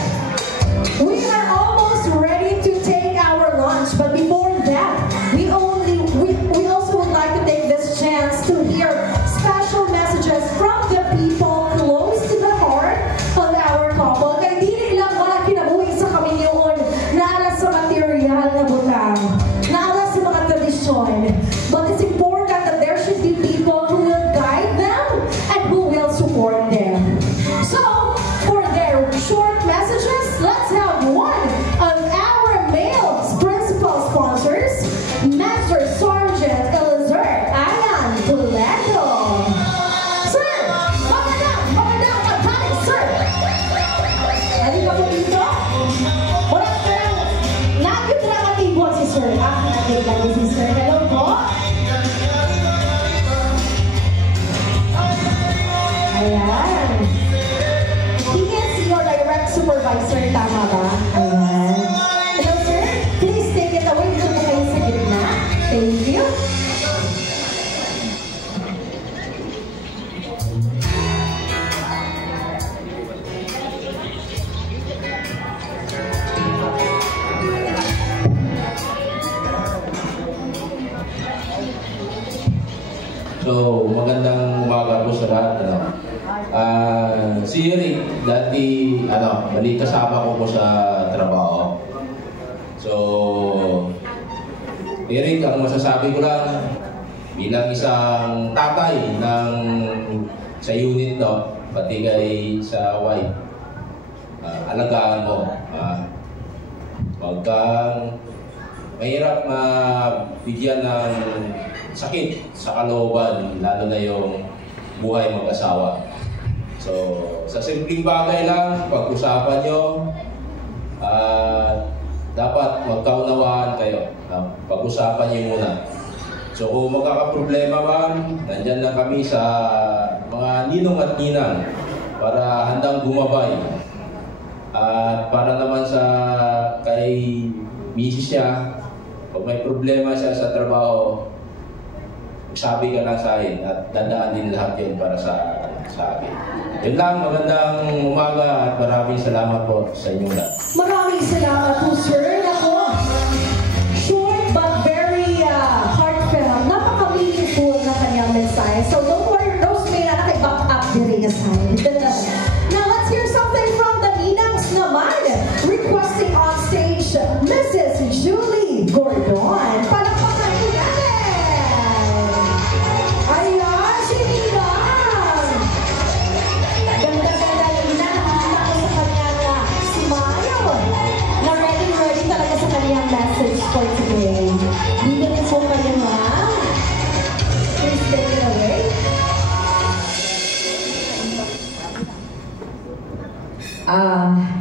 We are almost ready to take our lunch, but before that, we also would like to take this chance to hear special messages from the people close to the heart of our couple. Kaya di lang wala kinabuhi sa kami yun, nara sa material na butang, nara sa mga tradisyon. But it's important that there should be people who will guide them and who will support them. So, for their short messages, let's have one of our male principal sponsors, Master Sergeant Elizabeth Ayan Toledo. Sir, magandang maghaling, sir. Halika po dito. Wala ka lang, nagyot lang ang tibon si sir. Nagyot lang si sir. Hello po. Ayan. He is your direct supervisor, tama ba? Ayan. Hello, sir. Please take it away. Dito po kayo sa gitna. Thank you. So, magandang umaga po sa lahat. Si Eric, dati, bali kasama ko po sa trabaho. So, Eric, ang masasabi ko lang, bilang isang tatay sa unit, no, pati kay sa wife, alagaan mo. Huwag kang mahirap bigyan ng sakit sa kalooban, lalo na yung buhay mag-asawa. So, sa simpleng bagay lang, pag-usapan nyo, dapat magkaunawaan kayo. Pag-usapan nyo muna. So, kung magkakaproblema man, nandyan lang kami sa mga ninong at ninang para handang gumabay. At para naman sa kay misis siya, pag may problema siya sa trabaho, sabi ka lang sa akin at dadaan din lahat yun para sa akin. Yun lang, magandang umaga at maraming salamat po sa inyong lahat. Maraming salamat po, sir. Ako, short but very heartfelt. Napaka-meaningful na kanyang mensahe. So don't worry, Rosemary, na naki-back up din yung side. Now let's hear something from the Ninangs naman. Requesting on stage, Mrs. Julie Gordon. Palakpakan po natin! Ayan, si Ninang! Ganda-ganda yung nakakita ko sa kanyang smile. Na ready talaga sa kanyang message for today. Dito rin po kayo, ma'am. Please take it away.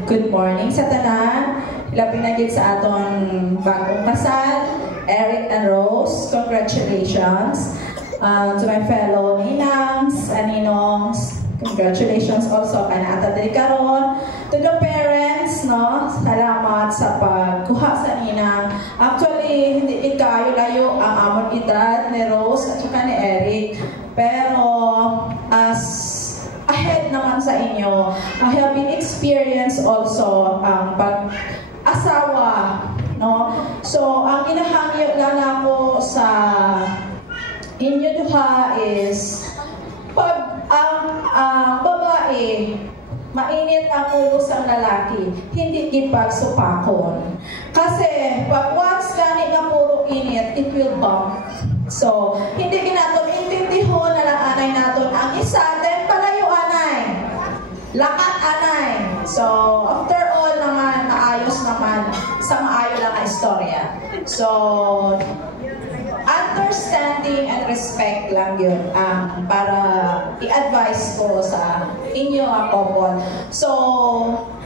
Good morning sa tanan. Labing na gid sa aton bagong kasal, Eric and Rose. Congratulations. To my fellow ninangs and ninongs, congratulations also kay naata diri karon. To the parents, no, salamat sa pagkuha sa ninang. Actually, hindi kayo-layo ang amon edad ni Rose at saka ni Eric. Pero as ahead naman sa inyo, I have been experienced also pag-asawa, no? So, ang inahangyo lang ako sa inyo duha is pag ang babae, mainit ang ulo sa lalaki, hindi ipagsupakon. Kasi pag once gani nga puro init, it will bump. So, hindi ginaton intindihon na lang anay naton ang isa, then palayo anay. Lakat anay. So, after all naman, maayos naman, sa maayo lang ang istorya. So, understanding and respect lang yun para i-advise ko sa inyo ang couple. So,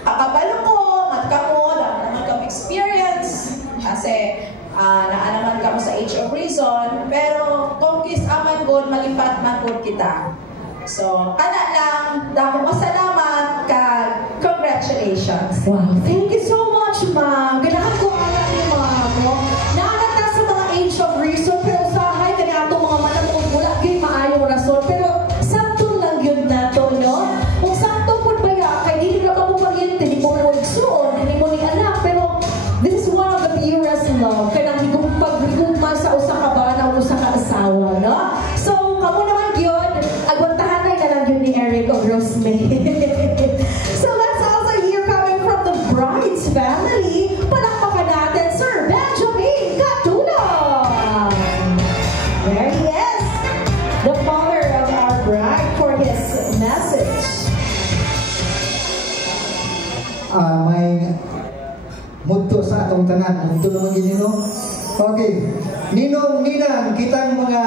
akabalo ko, matkamo, naman kami experience, kasi naalaman kamo sa age of reason, pero kung kis aman good, malipat man good kita. So, kana lang, damo masalamat ka, congratulations. Wow, thank you so much, ma'am. Ganahan ko anak ni ma'am, no? Naanata sa mga age of reason, pero usahay, kanya ato mga manamong wala kayo maayong rason, pero sakto lang yun na to, no? Kung sakto po ba ya, kay hindi na pa po pariente, hindi mo na nagsuon, hindi mo ni anak, pero this is one of the purest love. Kaya nang pag-rigugma sa usa ka ba na usa ka asawa, no? So, kamo naman yun, agwantahan na lang yun ni Eric of Rosemary. So, let's also hear coming from the bride's family. Palakpakan natin, Sir Benjamin Catulon. There he is, the father of our bride, for his message. May mudto sa atong tanan. Mudto naman gini, no? Okay. Ninong, ninang, kitang mga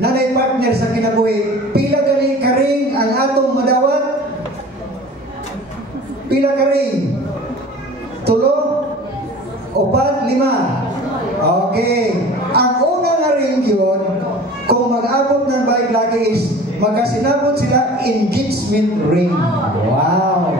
nanay partner sa kinabuhi, pila gali karing ang atong madawat? Pila karing? 3, 4, 5. Okay. Ang una nga ring yun, kung mag-abot ng bike lagi is magkasinabot sila engagement ring. Wow!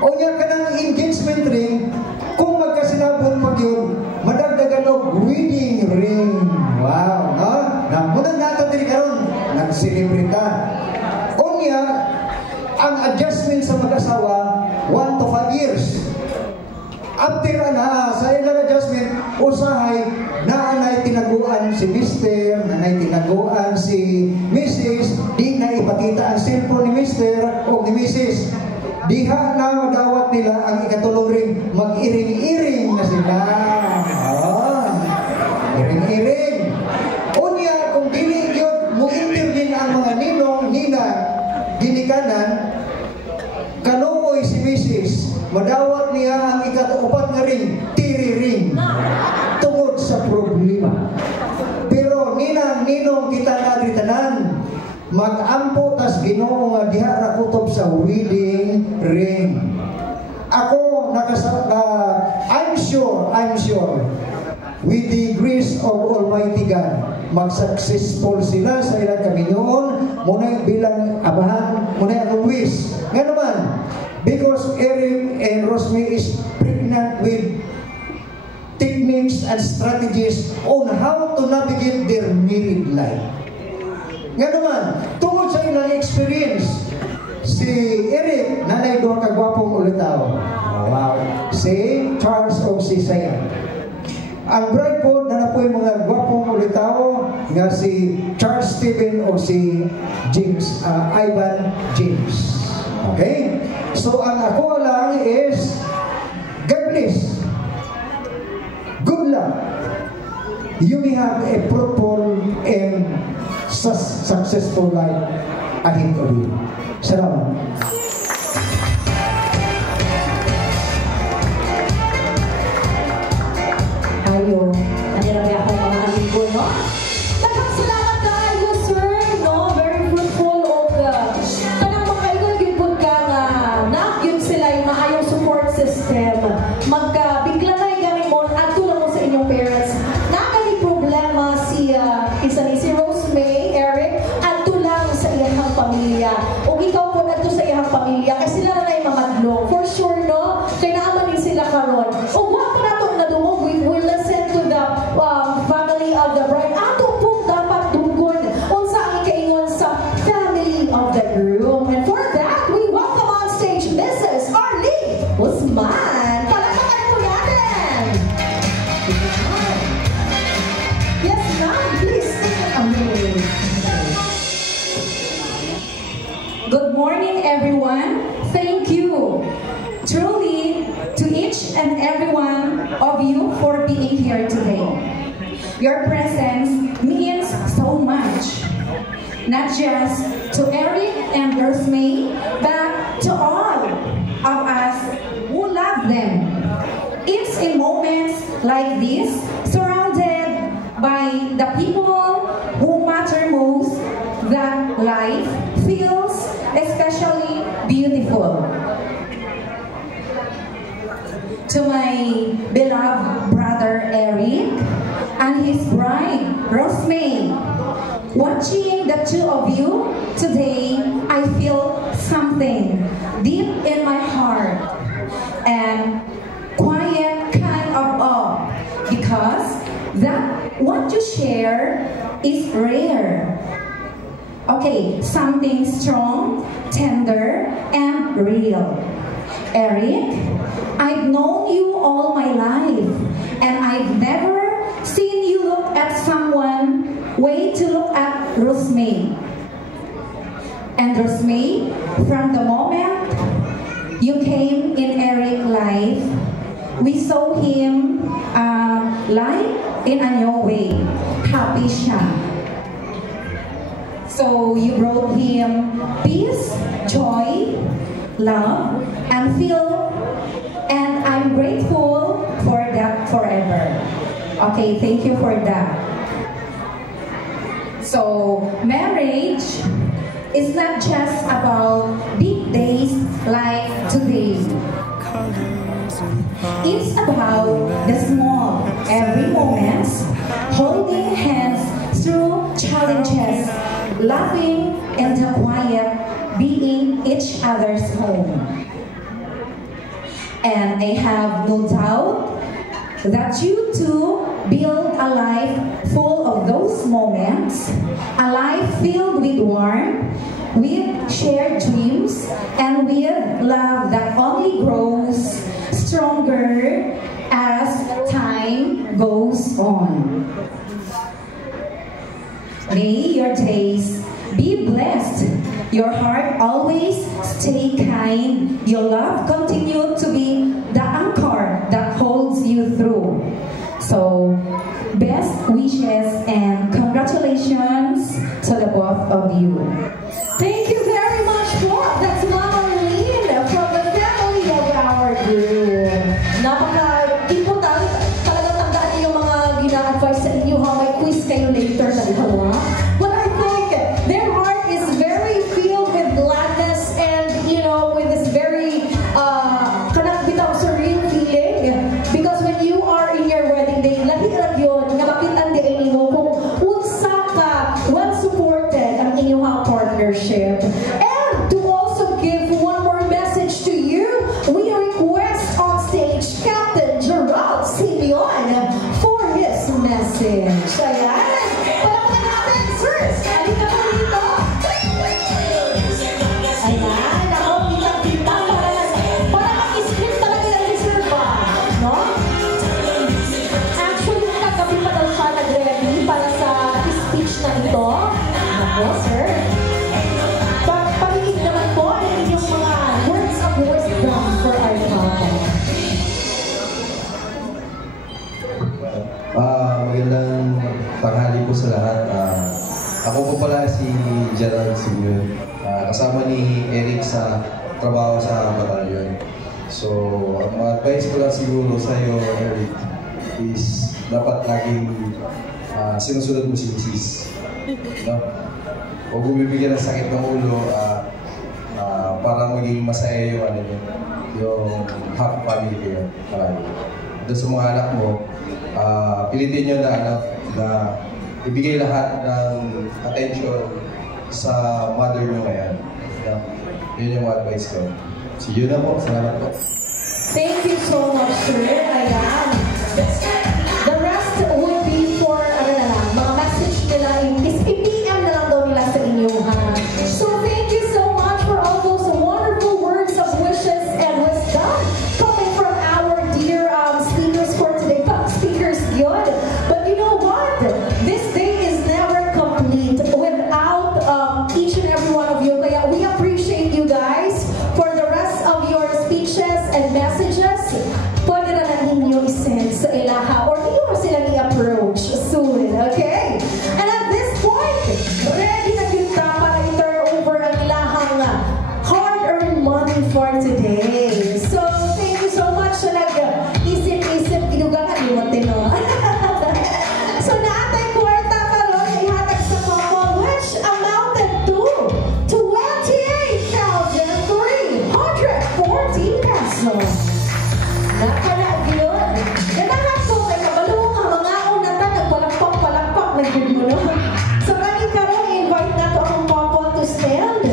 Unya ka ng engagement ring, kung magkasinabot pag yun, madagdagan o wedding ring. Wow, no? Namunang nato din karon, nagsilibrita. Unya, ang adjustment sa mag-asawa, 1 to 5 years. After sa ilang adjustment, usahay, naanay tinaguan si Mr., naanay tinaguan si Mrs., di na ipakita ang cellphone ni Mr. o ni Mrs. Diha na madawat nila ang ikatulong ring, mag-iring-iring na sila. Iring-iring. Unya, kung dili yun, mo-intervene ang mga ninong, nina, ginikanan, kanuoy si Mrs. Madawat niya ang ikatupat nga ring, tiri-ring. Tungod sa problema. Pero ninang, ninong kita nga tanan, mag-ampo tas Ginoo nga diha ra kutob sa wedding ring. Ako I'm sure with the grace of Almighty God, mag-successful sila sa ilang kaminyoon, muna bilang abahan, muna ang wish. Nga naman, because Eric and Rosemary is pregnant with techniques and strategies on how to navigate their married life. Nga naman, tungkol sa ilang experience, si Eric, nanay doon kagwapong ulitaw. Wow. Si Charles o si Sayan. Ang bride po, na po yung mga gwapong ulitaw, nga si Charles Stephen o si James, Ivan James. Okay? So, ang ako lang is, God bless. Good luck. You may have a fruitful and successful life ahead of you. Salamat. Ayo, kanila ba ako mga aligo, no? Daghang salamat kayo, sir, no? Very fruitful of the kanang makaingon gyud pud ka nga nagyud sila yung maayong support system. Magkabigla na ganing mo adto lang mo sa inyong parents. Nakani problema si isa ni si Rosemary, Eric, adto lang sa iyang pamilya. O ikaw po adto sa iyang pamilya kasi sila na yung mamadlong. For sure, no? Kaya naaman din sila karon. O wa pa nato nadungog, we will listen to the family of the bride. Ato pong dapat dunggon unsa ang ikaingon sa family of the groom. And for that, we welcome on stage Mrs. Arlene Guzman. Palakpakan po natin! Yes, ma'am. Please take it away. Good morning, everyone. Thank you, truly, to each and every one of you for being here today. Your presence means so much, not just to Eric and Rosemary, but to all of us who love them. It's in moments like this, surrounded by the people who matter most, that life feels especially beautiful. To my beloved brother Eric and his bride Rosemary, watching the two of you today, I feel something deep in my heart and quiet kind of awe, because that what you share is rare. Okay, something strong, tender, and real. Eric, I've known you all my life, and I've never seen you look at someone way to look at Rosemary. And Rosemary, from the moment you came in Eric's life, we saw him life in a new way. Happy siya. So you brought him peace, joy, love, and feel, and I'm grateful for that forever. Okay, thank you for that. So marriage is not just about big days like today. It's about the small, every moments, holding hands through challenges, laughing in the quiet, being each other's home. And I have no doubt that you two build a life full of those moments, a life filled with warmth, with shared dreams, and with love that only grows stronger as time goes on. May your days be blessed, your heart always stay kind, your love continue to be the anchor that holds you through. So, best wishes and congratulations to the both of you. Thank you very much po. That's Mama Arlene from the family of our group. Napaka-important. Talagang tandaan niyo yung mga gina-advise sa inyo ha. May quiz kayo later na dalawa. But I think their heart is very filled with gladness and, you know, with this very kanakbitaw surreal feeling. Because when you are in your wedding day, lahi-lag yun, nga makitaan din ninyo kung unsa ka well-supported ang inyong partnership. And to also give one more message to you, sir. Parinig naman po ang inyong mga words of wisdom for our couple. Magandang tanghali po sa lahat. Ako po pala si Gerald Simeon. Kasama ni Eric sa trabaho sa batalyon. So, ang mga advice ko lang siguro sa iyo, Eric, is dapat laging sinusunod mo si Mrs. No? Huwag bumibigyan ng sakit ng ulo para maging masaya yung yung happy family kayo. Doon sa mga anak mo, pilitin nyo na ibigay lahat ng attention sa mother nyo ngayon. Yun yung advice ko. See you na po. Salamat po. Thank you so much, sir. Ayan. The rest would be for, mga message nila is i-PM na lang daw nila sa inyo, ha? So, thank you so much for all those wonderful words of wishes and wisdom coming from our dear speakers for today. Speakers, good. But you know what? This day is never complete without each and every one of you. Kaya we appreciate you guys for the rest of your speeches and messages. Pwede na lang ninyo isend sa ilaha or hindi mo silang i-approach soon, okay? And at this point, ready na kita para i-turn over ang ilahang hard-earned money for today. So, thank you so much sa nag-isip-isip, inugangan ni Monteno. So, naatay kwarta karon ay ihatag sa couple which amounted to 28,340 pesos. Nakalagyon. Ganahan ko kay kabalong ang mga unata nagpalakpak-palakpak na gudmo. So, kami karon invite na to ang couple to stand.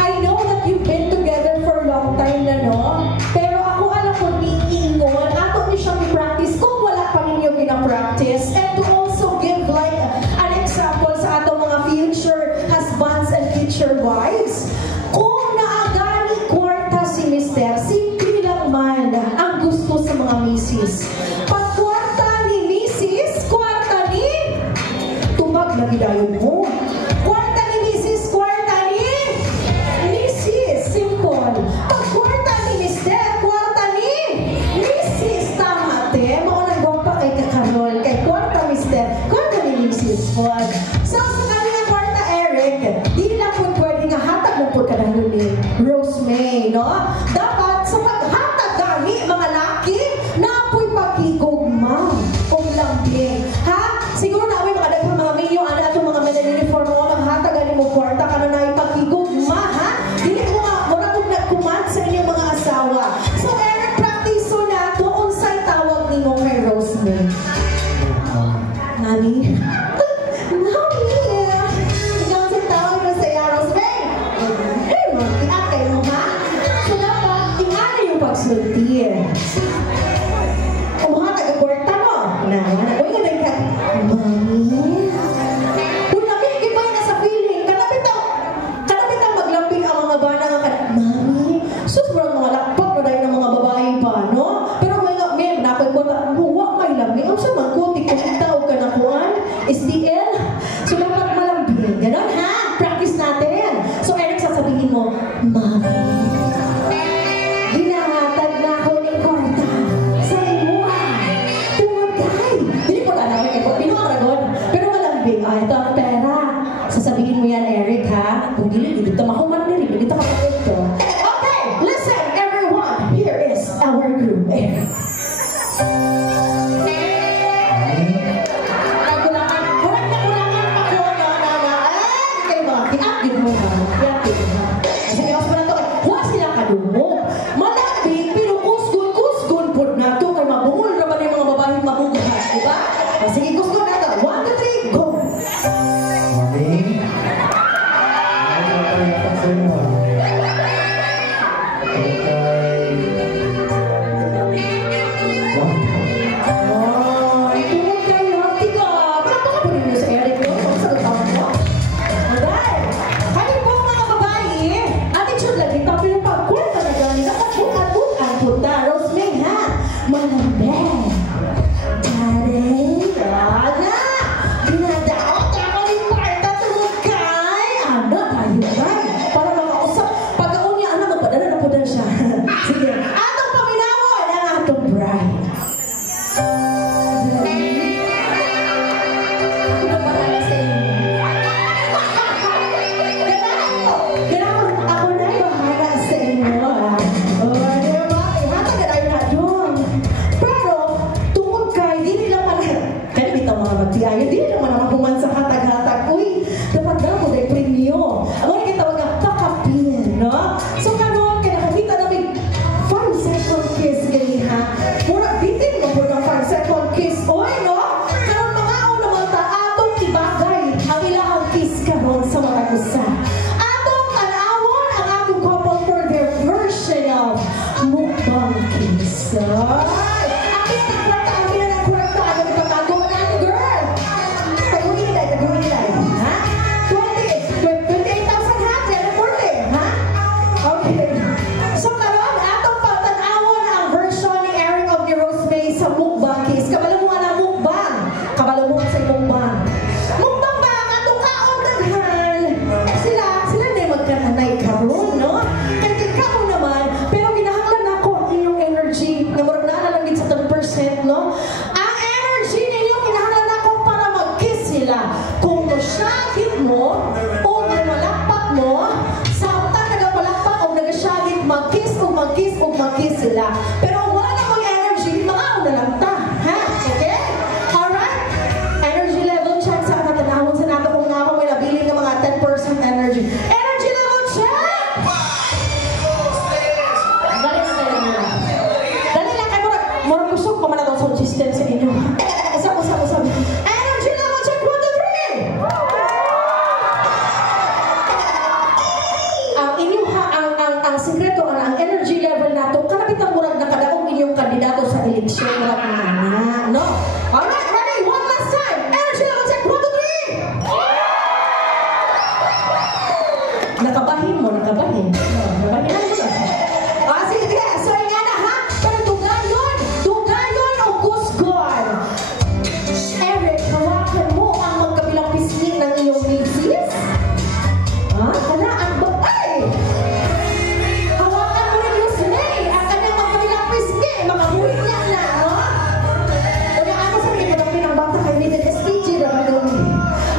I know that you've been together for a long time na, no? Pero ako alam ko ni ingon, ato ni siya i-practice kung wala pa ninyo gina-practice. And to also give like an example sa atong mga future husbands and future wives. Kung naagani kwarta si Mr. simple lang man ang gusto sa mga misis. Pag kwarta ni misis, kwarta ni tumag na gidayon mo. Kwarta ni misis, kwarta ni misis. Simple. Pag kwarta ni Mr., kwarta ni misis. Tama, te. Maunang gompa kay kakarol. Kay kwarta Mr., kwarta ni misis. So, sa kanina kwarta, Eric, di lang po pwede nga hatag mo po kanalo ni Rosemary, no? Dapat sa paghatag gani, mga laki, na po'y pagkigugma o lambing. Ha? Siguro na may mga daghang mga minyo, atong mga men uniform mo, maghatag gani mo kwarta ka na ipagkigugma, ha? Dili ko nga, muna kong nagkuman sa inyong mga asawa. So, Eric, practice so na ito, unsay tawag ni mo kay Rosemary? Nani? Pagsulti eh. Mga taga-kwarta mo. Uy, nga nagka, Mami. Kung namin, iba na sa feeling. Kanapit ang maglambing ang mga bana nga Mami. Sobrang mga lakpak na dahil ng mga babae pa, no? Pero may nakoy ko na, huwag may lambing. Ang siya magkutik kung itaw ka na kuhan. SDL. So, dapat malambing. Ganon, ha? Practice natin. So, Eric, sasabihin mo, Mami. Ito ang pera. Sasabihin mo yan, Eric, ha? Kung dili, dito makuman nila. Dito ka pa ito. Okay, listen, everyone. Here is our group, Eric. Kulangan ako na. Kayo ba? Kiakit mo na. Kiakit mo na. Sabi ako pa na ito, huwag sila kadumog. Malapit, pero kusgun po na ito. Kaya mabungol naman yung mga babaeng mabugas, di ba? Sige, kusgun na ito. 1, 2, 3, go! Mami. Ay, napakasal mo. Hi po mga babae! inyo. Ang mga kitawag ang pakapin, no? So karon kaya nakakita namin 5-second kiss ganyan ha. Mura bitin mo po ng 5-second kiss. Oy, no? Karon mga naman ta atong ibagay ang ilang kiss karon sa mga usa. Atong tanawon ang atong couple for their version of mukbang kiss. Sila. Pero wala na kong energy, mga na lang ta. Ha? Okay? Alright? Energy level check sa katanawon sa nato kung nga may nabiling ng mga 10% energy. Energy level check! Dali na tayo na. Dali lang kayo. Murag kusok pa man na itong system sa inyo. Usap. Energy level check, 1, 2, 3! Ang inyo ha, ang sekreto, ang energy level nato, kanapitang murag na kadaong inyong kandidato sa eleksyon, murag na, no? Alright, ready? One last time. Energy level check, 1, 2, 3! Nakabahin mo. Nakabahin mo na. Sige. So, yan na ha. Pero dugayon o gusgon. Eric, hawakan mo ang magkabilang pisngi ng iyong misis. Ha? Kanaan ba? Ay! Hawakan mo rin yung snake. Ang kanyang magkabilang pisngi. Mga buhay niya na, no? Kaya ako sa mga pinapin ang bata kay Little SPG na magawin.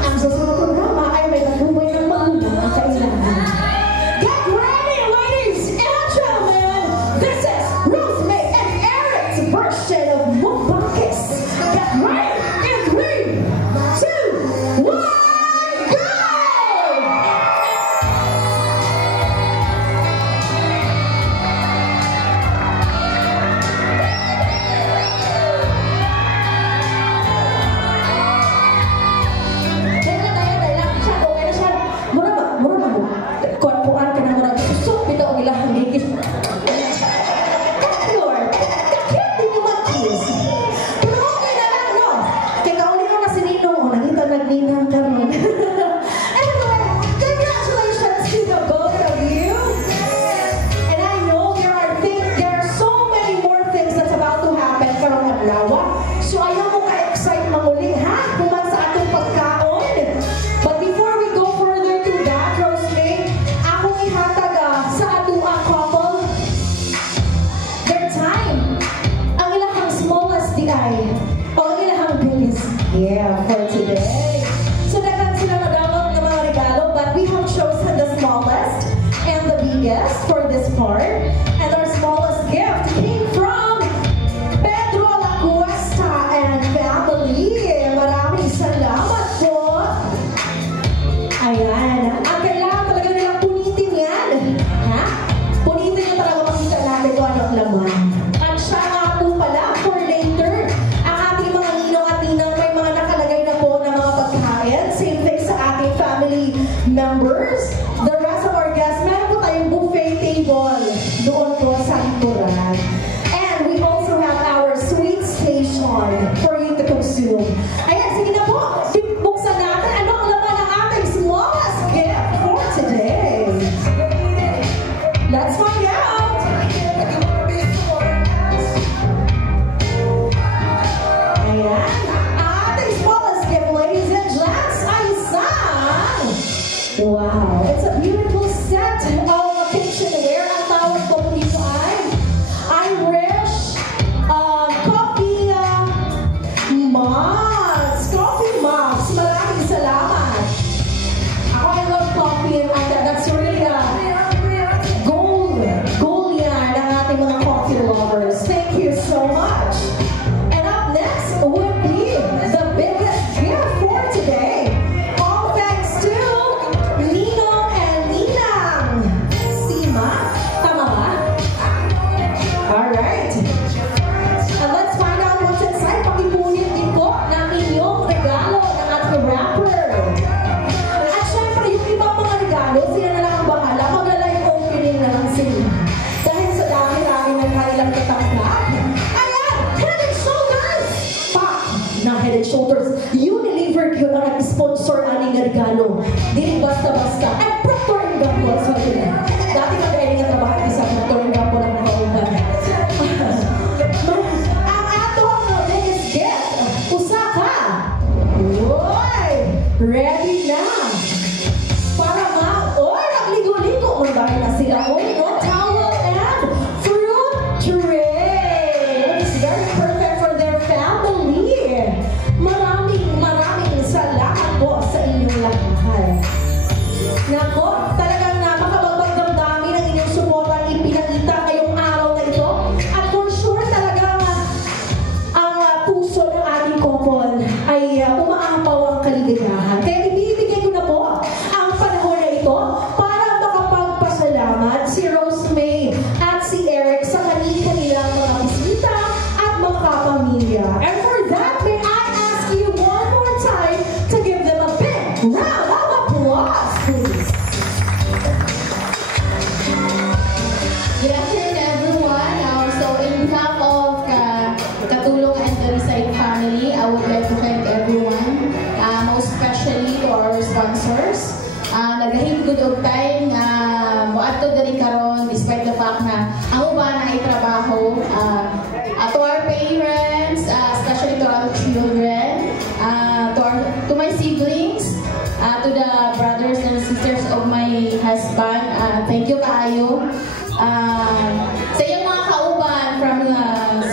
Ang susunod ko drama ay may nagbuhay ng maunang ang kailangan. Get ready, ladies and gentlemen! This is Rosemary and Eric's version of Mukbang Kiss. Get ready in 3, 2, 1, go! Dahil lang siya, okay na siya. Mura ba? Kuan ka na mura. Susok, bitaw ang ilang hangigis. Lord, kakit din yung mag-kiss. Pero okay na lang, no? Kaya kauli ko na si Ninong, nakita nagninang ka ron. Anyway, congratulations to the both of you. And I know there are so many more things that's about to happen karong adlaw. So ayaw mo ka-excite manguli, ha? Kuman sa atong pagkaon. But before we go further to that, Rosemary, akong ihatag sa atong couple their time. Ang ilahang smallest di ay, o ang ilahang biggest gift for today. So dagan sila nadawat ng mga regalo, but we have chosen the smallest and the biggest for this part. And our smallest gift came from Pedro La Cuesta and family. Maraming salamat po. Ayan. Ang kailangan talaga nilang punitin yan. Ha? Punitin yung talaga makita natin kung ano ang laman. At siya nga po pala, for later, ang ating mga ninong at ninang may mga nakalagay na po na mga pagkain. Same thing sa ating family members. The rest of our guests, meron po tayong buffet table doon po sa likuran. And we also have our sweet station for you to consume. Ayan, sige na po. Buksan natin ano ang laman ng ating smallest gift for today. Let's find out. Ayan, ang ating smallest gift, ladies and gents, ay isang. Wow, it's a beautiful set of kitchenware. Ang tawag po dito ay Irish coffee mugs. Coffee mugs. Maraming salamat. Ako, I love coffee and that's really goal yan ang ating mga coffee lovers. Thank you so much. And up next would be the biggest gift for today. All thanks to Nino regalo, sila na lang ang bahala. Mag-live opening na lang sila. Dahil sa dami-rami ng kanilang katanggap. Ayan! Head and Shoulders! Na Head and Shoulders, Unilever yun ang nag-sponsor aning regalo. Dili basta-basta. At Procter & Gamble, sorry na. Dati mag-ready nga trabaho sa Procter & Gamble ang kauban. Ang atong biggest guest, Usaka. Uy! Ready na! Para nagligo-ligo. Magbahay na sila. Uy, no? Towel and fruit tray. It's very perfect for their family. Maraming salamat po sa inyong lahat. Nako, talagang napakabagdamdami ng inyong suporta ang ipinakita ngayong araw na ito. At for sure talagang ang puso ng ating couple ay umaapaw ang kaligayahan. Kaya ibibigay ko na po ang panahon na ito para makapagpasalamat si Rosemay at si Eric sa kanilang mga bisita at mga kapamilya. And for that, may I ask you one more time to give them a big round of applause, please. Good afternoon, everyone. So, in behalf of Katulong and the Reside family, I would like to thank everyone, most especially to our sponsors. Nagahit good of time, muadto dali karon despite the fact na ang uban ay trabaho. To our parents, especially to our children, to my siblings, to the brothers and sisters of my husband, thank you kaayo. Sa iyong mga kauban from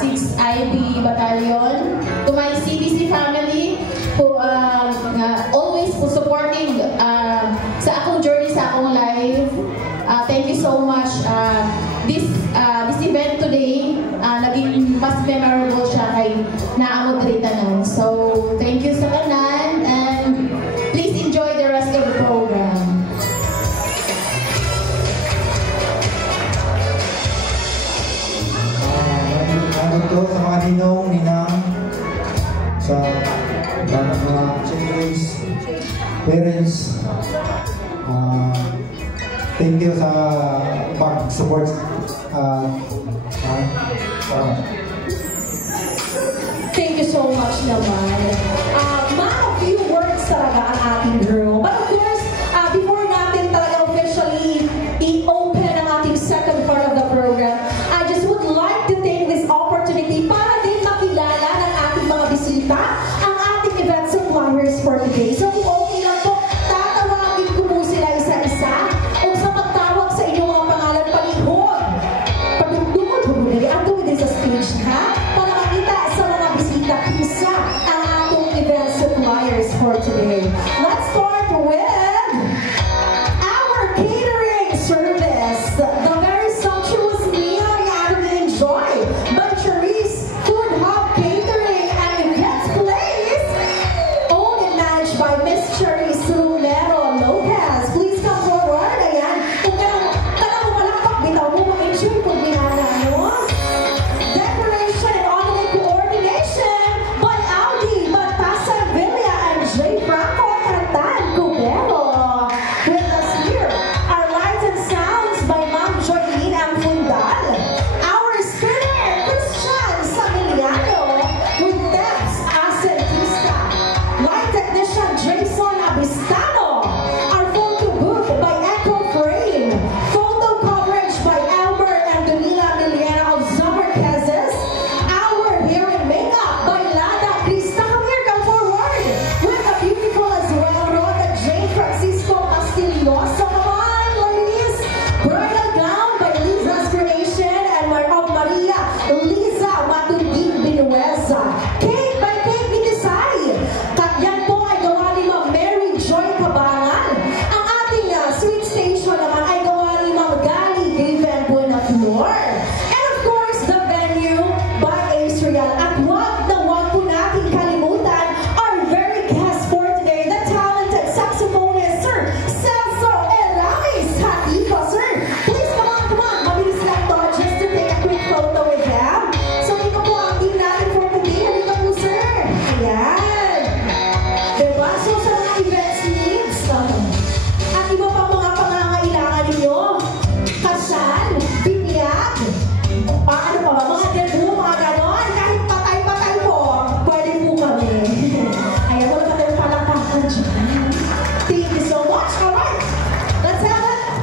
6th IB Battalion, to my CBC family, who always supporting sa akong journey sa akong life. Thank you so much. This event today, naging mas memorable siya kay naamod rin tanan. So, thank you sa tanan and please enjoy the rest of the program. Ano to sa mga ninong, ninang, sa mga siblings, parents. Thank you sa pag-support. Thank you so much naman. Few words talaga ang ating girl. But of course, before natin talaga officially i-open ang ating second part of the program, I just would like to take this opportunity para din makilala ng ating mga bisita ang ating event suppliers for today. So kung okay lang po, tatawagin ko po sila isa-isa o sa pagtawag sa inyong mga pangalan palihog. Pagdugtungod po muna, ato din sa stage ha? Para makita sa mga bisita isa ang atong event suppliers for today. Let's start with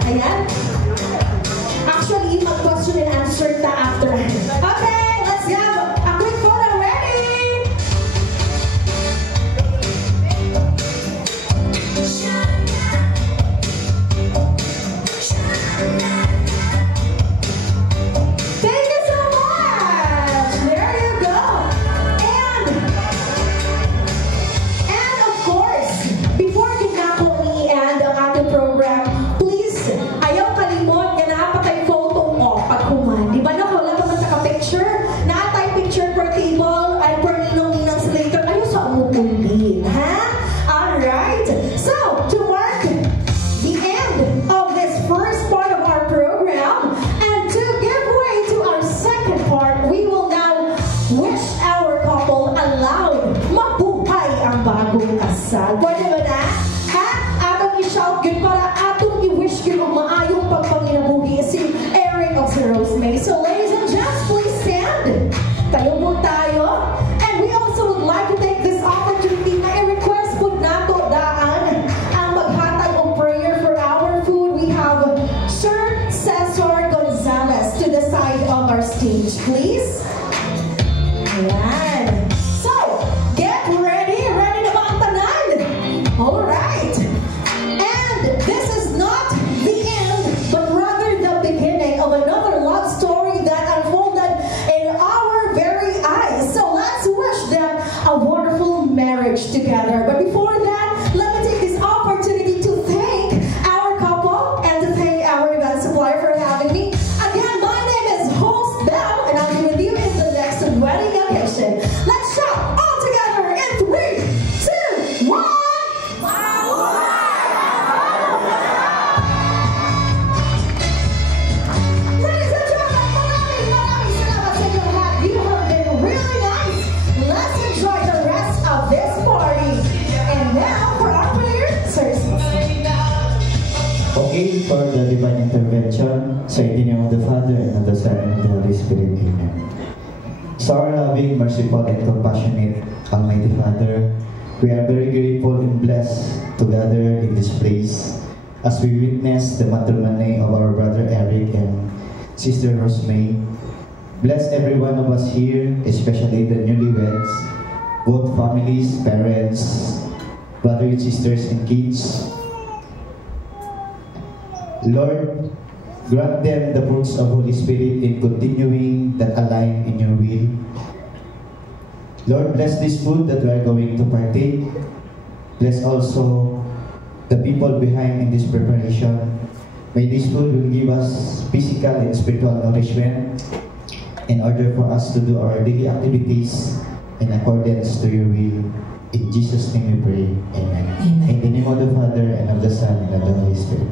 Ayan. Actually, mag-question and answer ta after. Okay, let's have a quick photo. Ready? Thank you so much. There you go. And of course, before ginako ni and ang ating program, please, ayaw kalimot nga napatay photo mo pag human. Di ba na wala pa man picture? Natay picture per table ay per ninong slater. Ayaw sa umukulin, ha? Alright. So, to mark the end of this first part of our program, and to give way to our second part, we will now wish our couple a loud mabuhay ang bagong kasal. Pwede ba na? Ha? Atong i-shout yun para atong i-wish yun ang maayong pagpanginabuhi si Eric of si Rosemary. So ladies and gents, please stand. Tayo po tayo. And we also would like to take this opportunity na i-request po nato daan ang maghatag of prayer for our food. We have Sir Cesar Gonzalez to the side of our stage, please. Ayan. So, get ready. Ready na ba ang tanan? Alright. And this is not the end, but rather the beginning of another love story that unfolded in our very eyes. So let's wish them a wonderful marriage together. But before that, let me take this opportunity to thank our couple and to thank our event supplier for having me. Again, my name is Host Belle, and I'll be with you in the next wedding occasion. Let's shout all together in 3, 2, 1. Ladies and gentlemen, maraming salamat sa inyong lahat. You have been really nice. Let's enjoy the rest of this party. And now for our prayer, Sir Cesar. Okay, for the divine intervention, so in the name of the Father, and of the Son, and of the Holy Spirit, Amen. So our loving, merciful, and compassionate Almighty Father, we are very grateful and blessed to gather in this place as we witness the matrimony of our brother Eric and sister Rosemary. Bless every one of us here, especially the newlyweds, both families, parents, brothers and sisters, and kids. Lord, grant them the fruits of Holy Spirit in continuing that align in your will. Lord, bless this food that we are going to partake. Bless also the people behind in this preparation. May this food will give us physical and spiritual nourishment in order for us to do our daily activities in accordance to your will. In Jesus' name we pray. Amen. Amen. In the name of the Father, and of the Son, and of the Holy Spirit.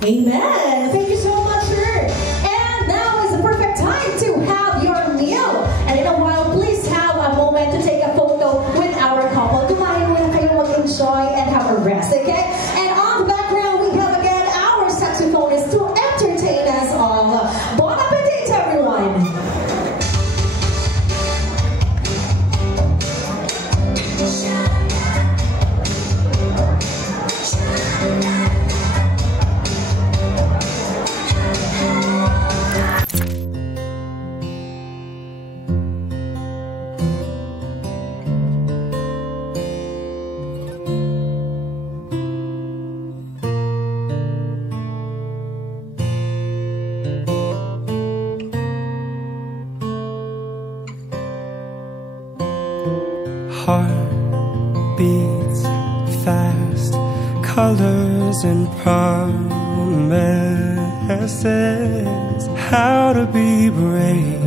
Amen. Amen. Thank you so much, sir. And now is the perfect time to have your meal. And in a while, please have a moment to take a photo with our couple. Kumain muna kayo, mag-enjoy and have a rest, okay? And on the background, we have again our saxophonist to entertain us all. Bon appetit, everyone. Heart beats fast, colors and promises. How to be brave,